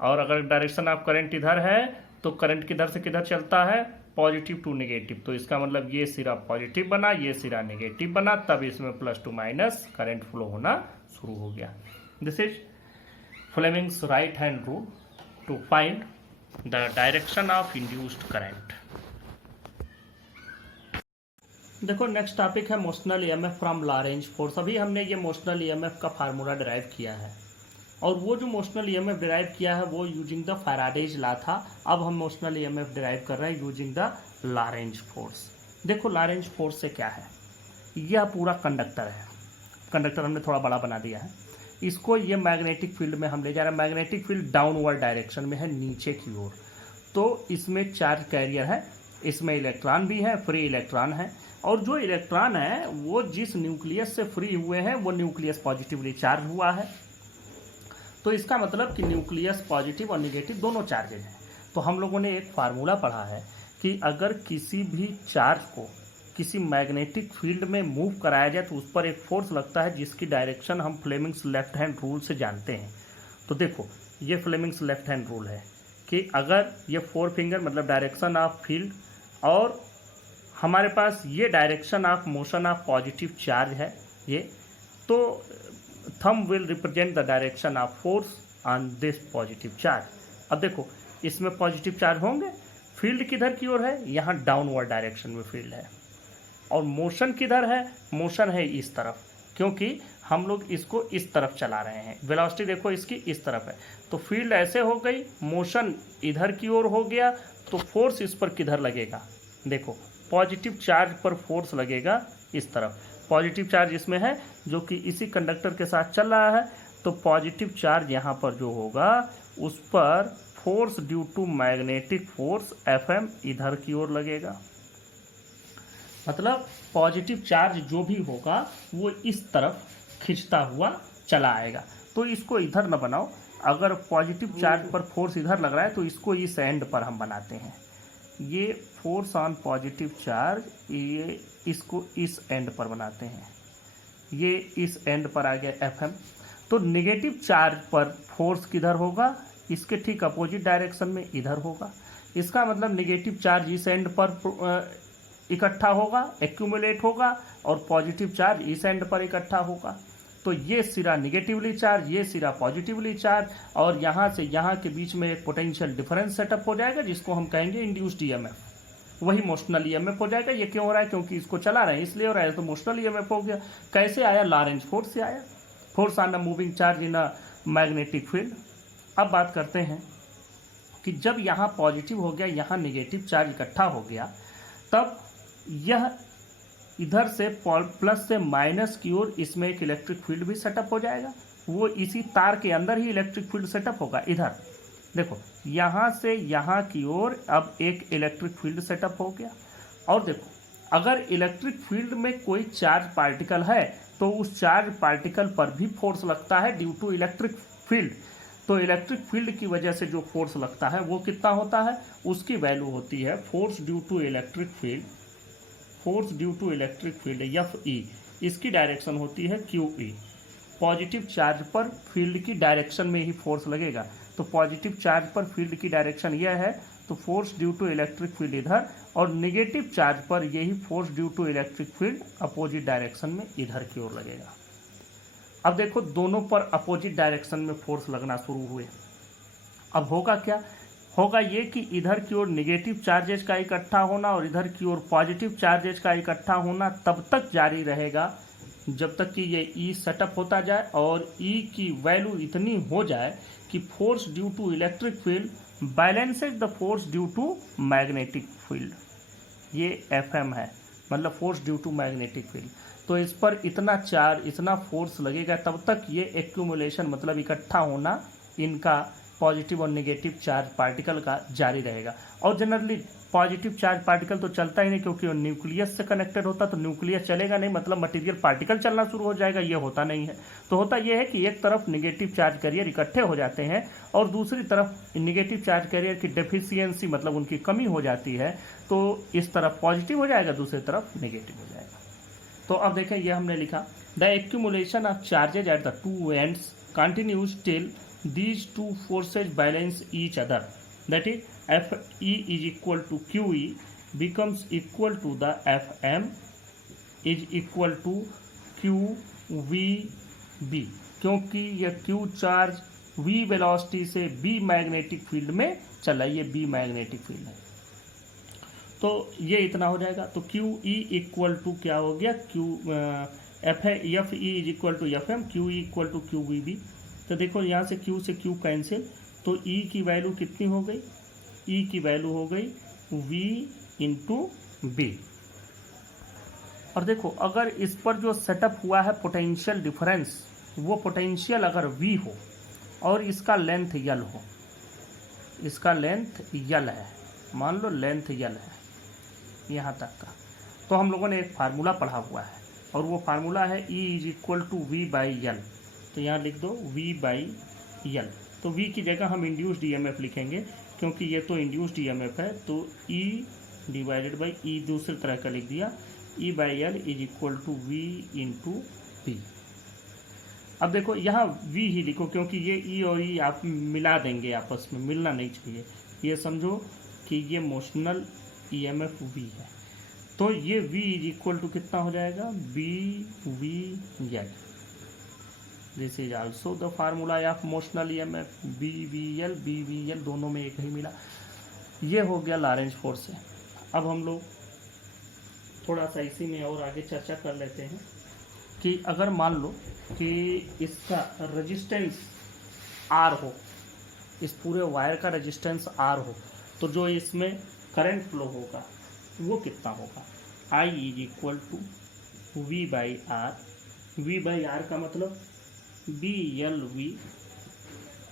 और अगर डायरेक्शन ऑफ करंट इधर है तो करंट किधर से किधर चलता है, पॉजिटिव टू नेगेटिव, तो इसका मतलब ये सिरा पॉजिटिव बना, ये सिरा नेगेटिव बना, तब इसमें plus to minus current flow होना शुरू हो गया। This is Fleming's right hand rule to find the direction of induced current। देखो नेक्स्ट टॉपिक है motional EMF from Lorentz force. अभी हमने ये मोशनल ईएमएफ का फार्मूला डिराइव किया है, और वो जो मोशनल ईएमएफ डिराइव किया है वो यूजिंग द फैराडेज लॉ था। अब हम मोशनल ईएमएफ डिराइव कर रहे हैं यूजिंग द लॉरेंज फोर्स। देखो लॉरेंज फोर्स से क्या है, यह पूरा कंडक्टर है, कंडक्टर हमने थोड़ा बड़ा बना दिया है, इसको ये मैग्नेटिक फील्ड में हम ले जा रहे हैं। मैग्नेटिक फील्ड डाउनवर्ड डायरेक्शन में है, नीचे की ओर, तो इसमें चार्ज कैरियर है, इसमें इलेक्ट्रॉन भी है, फ्री इलेक्ट्रॉन है, और जो इलेक्ट्रॉन है वो जिस न्यूक्लियस से फ्री हुए हैं वो न्यूक्लियस पॉजिटिवली चार्ज हुआ है। तो इसका मतलब कि न्यूक्लियस पॉजिटिव और निगेटिव दोनों चार्जेज हैं। तो हम लोगों ने एक फार्मूला पढ़ा है कि अगर किसी भी चार्ज को किसी मैग्नेटिक फील्ड में मूव कराया जाए तो उस पर एक फोर्स लगता है, जिसकी डायरेक्शन हम फ्लेमिंग्स लेफ्ट हैंड रूल से जानते हैं। तो देखो ये फ्लेमिंग्स लेफ्ट हैंड रूल है कि अगर ये फोर फिंगर मतलब डायरेक्शन ऑफ फील्ड, और हमारे पास ये direction of motion of positive charge है ये, तो thumb will represent the direction of force on this positive charge. अब देखो इसमें पॉजिटिव चार्ज होंगे, फील्ड किधर की ओर है, यहाँ डाउनवर्ड डायरेक्शन में फील्ड है, और मोशन किधर है, मोशन है इस तरफ, क्योंकि हम लोग इसको इस तरफ चला रहे हैं, वेलोसिटी देखो इसकी इस तरफ है, तो फील्ड ऐसे हो गई, मोशन इधर की ओर हो गया, तो फोर्स इस पर किधर लगेगा, देखो पॉजिटिव चार्ज पर फोर्स लगेगा इस तरफ, पॉजिटिव चार्ज इसमें है जो कि इसी कंडक्टर के साथ चल रहा है, तो पॉजिटिव चार्ज यहाँ पर जो होगा उस पर force due to magnetic force Fm इधर की ओर लगेगा। मतलब पॉजिटिव चार्ज जो भी होगा वो इस तरफ खिंचता हुआ चला आएगा। तो इसको इधर न बनाओ, अगर पॉजिटिव चार्ज पर फोर्स इधर लग रहा है तो इसको इस एंड पर हम बनाते हैं। ये फोर्स ऑन पॉजिटिव चार्ज, ये इसको इस एंड पर बनाते हैं, ये इस एंड पर आ गया Fm। तो नेगेटिव चार्ज पर फोर्स किधर होगा, इसके ठीक अपोजिट डायरेक्शन में इधर होगा। इसका मतलब नेगेटिव चार्ज इस एंड पर इकट्ठा होगा, एक्यूमुलेट होगा, और पॉजिटिव चार्ज इस एंड पर इकट्ठा होगा। तो ये सिरा नेगेटिवली चार्ज, ये सिरा पॉजिटिवली चार्ज, और यहाँ से यहाँ के बीच में एक पोटेंशियल डिफरेंस सेटअप हो जाएगा जिसको हम कहेंगे इंड्यूस्ड ईएमएफ। वही मोशनल ईएमएफ हो जाएगा। ये क्यों हो रहा है, क्योंकि इसको चला रहे हैं इसलिए हो रहा है, तो मोशनल ईएमएफ हो गया। कैसे आया, लॉरेंज फोर्स से आया, force on a moving charge in a magnetic field. अब बात करते हैं कि जब यहाँ पॉजिटिव हो गया, यहाँ नेगेटिव चार्ज इकट्ठा हो गया, तब यह इधर से प्लस से माइनस की ओर इसमें एक इलेक्ट्रिक फील्ड भी सेटअप हो जाएगा। वो इसी तार के अंदर ही इलेक्ट्रिक फील्ड सेटअप होगा। इधर देखो, यहाँ से यहाँ की ओर अब एक इलेक्ट्रिक फील्ड सेटअप हो गया। और देखो, अगर इलेक्ट्रिक फील्ड में कोई चार्ज पार्टिकल है तो उस चार्ज पार्टिकल पर भी फोर्स लगता है ड्यू टू इलेक्ट्रिक फील्ड। तो इलेक्ट्रिक फील्ड की वजह से जो फोर्स लगता है वो कितना होता है, उसकी वैल्यू होती है force due to electric field, force due to electric field Fe, इसकी डायरेक्शन होती है QE। पॉजिटिव चार्ज पर फील्ड की डायरेक्शन में ही फोर्स लगेगा। तो पॉजिटिव चार्ज पर फील्ड की डायरेक्शन यह है, तो force due to electric field इधर, और नेगेटिव चार्ज पर यही force due to electric field opposite direction में इधर की ओर लगेगा। अब देखो, दोनों पर अपोजिट डायरेक्शन में फोर्स लगना शुरू हुए। अब होगा क्या, होगा ये कि इधर की ओर नेगेटिव चार्जेस का इकट्ठा होना और इधर की ओर पॉजिटिव चार्जेस का इकट्ठा होना तब तक जारी रहेगा जब तक कि ये E सेटअप होता जाए और E की वैल्यू इतनी हो जाए कि force due to electric field balances the force due to magnetic field. ये Fm है, मतलब force due to magnetic field. तो इस पर इतना चार्ज, इतना फोर्स लगेगा, तब तक ये एक्यूमुलेशन मतलब इकट्ठा होना इनका पॉजिटिव और नेगेटिव चार्ज पार्टिकल का जारी रहेगा। और जनरली पॉजिटिव चार्ज पार्टिकल तो चलता ही नहीं, क्योंकि वो न्यूक्लियस से कनेक्टेड होता, तो न्यूक्लियस चलेगा नहीं, मतलब मटेरियल पार्टिकल चलना शुरू हो जाएगा, ये होता नहीं है। तो होता यह है कि एक तरफ नेगेटिव चार्ज कैरियर इकट्ठे हो जाते हैं और दूसरी तरफ नेगेटिव चार्ज कैरियर की डेफिशिएंसी मतलब उनकी कमी हो जाती है, तो इस तरफ पॉजिटिव हो जाएगा, दूसरी तरफ नेगेटिव हो जाएगा। तो अब देखें, ये हमने लिखा, the accumulation of charges at the two ends continues till these two forces balance each other, that is Fe is equal to QE becomes equal to the Fm is equal to QVB, क्योंकि यह Q charge V velocity से B magnetic field में चला, ये B magnetic field है। तो ये इतना हो जाएगा। तो QE इक्वल टू क्या हो गया, Fe is equal to Fm, QE equal to QVB। तो देखो, यहाँ से Q से Q कैंसिल, तो E की वैल्यू कितनी हो गई, E की वैल्यू हो गई V इंटू B। और देखो, अगर इस पर जो सेटअप हुआ है पोटेंशियल डिफरेंस, वो पोटेंशियल अगर V हो और इसका लेंथ L हो, इसका लेंथ L है, मान लो लेंथ L है यहाँ तक का, तो हम लोगों ने एक फार्मूला पढ़ा हुआ है और वो फार्मूला है E is equal to V by L। तो यहाँ लिख दो V बाई L। तो V की जगह हम इंड्यूस्ड EMF लिखेंगे, क्योंकि ये तो इंड्यूस्ड EMF है, तो E डिवाइडेड बाई E दूसरी तरह का लिख दिया, E by L is equal to V into P। अब देखो, यहाँ V ही लिखो, क्योंकि ये E और E आप मिला देंगे, आपस में मिलना नहीं चाहिए। ये समझो कि ये मोशनल EMF V है, तो ये V इज इक्वल टू कितना हो जाएगा, BVL। This is also the formula of motional EMF, BVL दोनों में एक ही मिला। ये हो गया लॉरेंज फोर्स से। अब हम लोग थोड़ा सा इसी में और आगे चर्चा कर लेते हैं कि अगर मान लो कि इसका रेजिस्टेंस R हो, इस पूरे वायर का रेजिस्टेंस R हो, तो जो इसमें करंट फ्लो होगा वो कितना होगा, I is equal to V by R। V by R का मतलब BLV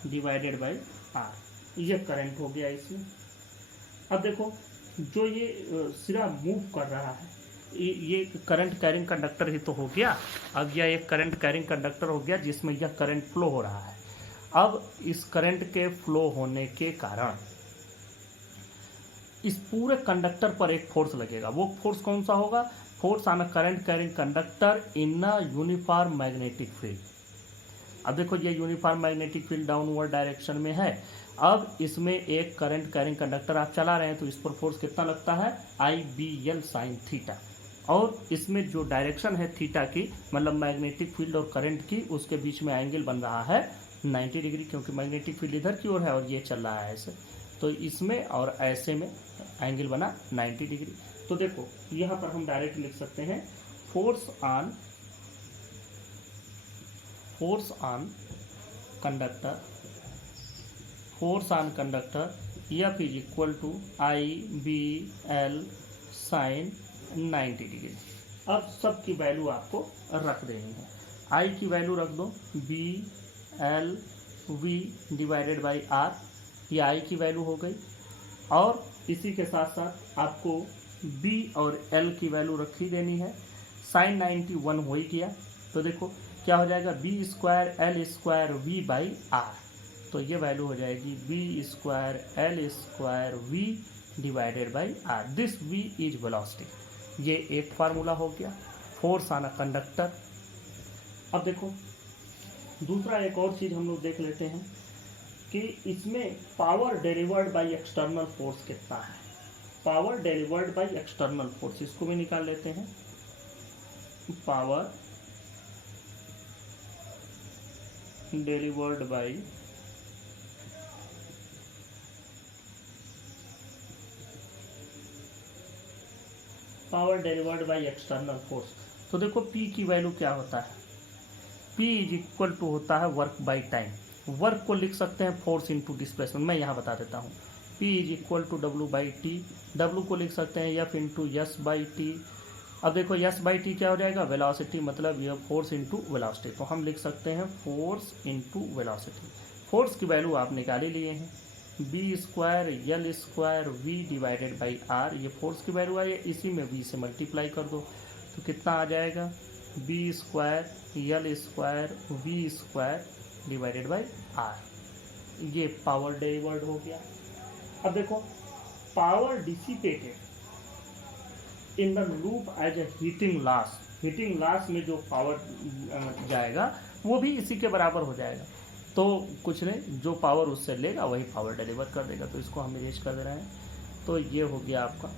डिवाइडेड बाई R, ये करंट हो गया इसमें। अब देखो जो ये सिरा मूव कर रहा है, ये करंट कैरिंग कंडक्टर ही तो हो गया। अब यह एक करंट कैरिंग कंडक्टर हो गया जिसमें यह करंट फ्लो हो रहा है। अब इस करंट के फ्लो होने के कारण इस पूरे कंडक्टर पर एक फोर्स लगेगा। वो फोर्स कौन सा होगा? Force on a current carrying conductor in a uniform magnetic field. अब देखो ये uniform magnetic field downward direction में है। अब इसमें एक करंट कैरिंग कंडक्टर आप चला रहे हैं तो इस पर फोर्स कितना लगता है? IBL sine theta. और इसमें जो डायरेक्शन है थीटा की, मतलब मैग्नेटिक फील्ड और करंट की, उसके बीच में एंगल बन रहा है 90 डिग्री, क्योंकि मैग्नेटिक फील्ड इधर की ओर है और ये चल रहा है ऐसे। तो इसमें और ऐसे में एंगल बना 90 डिग्री। तो देखो यहाँ पर हम डायरेक्ट लिख सकते हैं force on conductor F is equal to IBL sine 90 degree. अब सब की वैल्यू आपको रख देनी है। I की वैल्यू रख दो BLV डिवाइडेड बाई R, ये I की वैल्यू हो गई। और इसी के साथ साथ आपको B और L की वैल्यू रखी देनी है। साइन 91 हो ही गया, तो देखो क्या हो जाएगा, B square L square V by R। तो ये वैल्यू हो जाएगी B square L square V divided by R। This V is velocity. ये एक फार्मूला हो गया फोर्स ऑन अ कंडक्टर। अब देखो दूसरा एक और चीज़ हम लोग देख लेते हैं कि इसमें power delivered by external force कितना है। Power delivered by external force, इसको भी निकाल लेते हैं। Power delivered by external force. तो देखो P की वैल्यू क्या होता है? P इज इक्वल टू होता है वर्क बाई टाइम। वर्क को लिख सकते हैं फोर्स इनटू डिस्प्लेसमेंट। मैं यहाँ बता देता हूँ, P is equal to W/T। W को लिख सकते हैं F इंटू S/T। अब देखो S/T क्या हो जाएगा? वेलोसिटी, मतलब यह फोर्स इंटू वेलोसिटी। तो हम लिख सकते हैं फोर्स इंटू वेलोसिटी। फोर्स की वैल्यू आप निकाल ही लिए हैं, B square L square V divided by R। ये फोर्स की वैल्यू आई है, इसी में V से मल्टीप्लाई कर दो तो कितना आ जाएगा? B square L square V square divided by R। ये पावर डिलीवर्ड हो गया। अब देखो power dissipated in the loop as a heating loss. Heating loss में जो पावर जाएगा वो भी इसी के बराबर हो जाएगा। तो कुछ नहीं, जो पावर उससे लेगा वही पावर डिलीवर कर देगा। तो इसको हम इरेज कर दे रहे हैं। तो ये हो गया आपका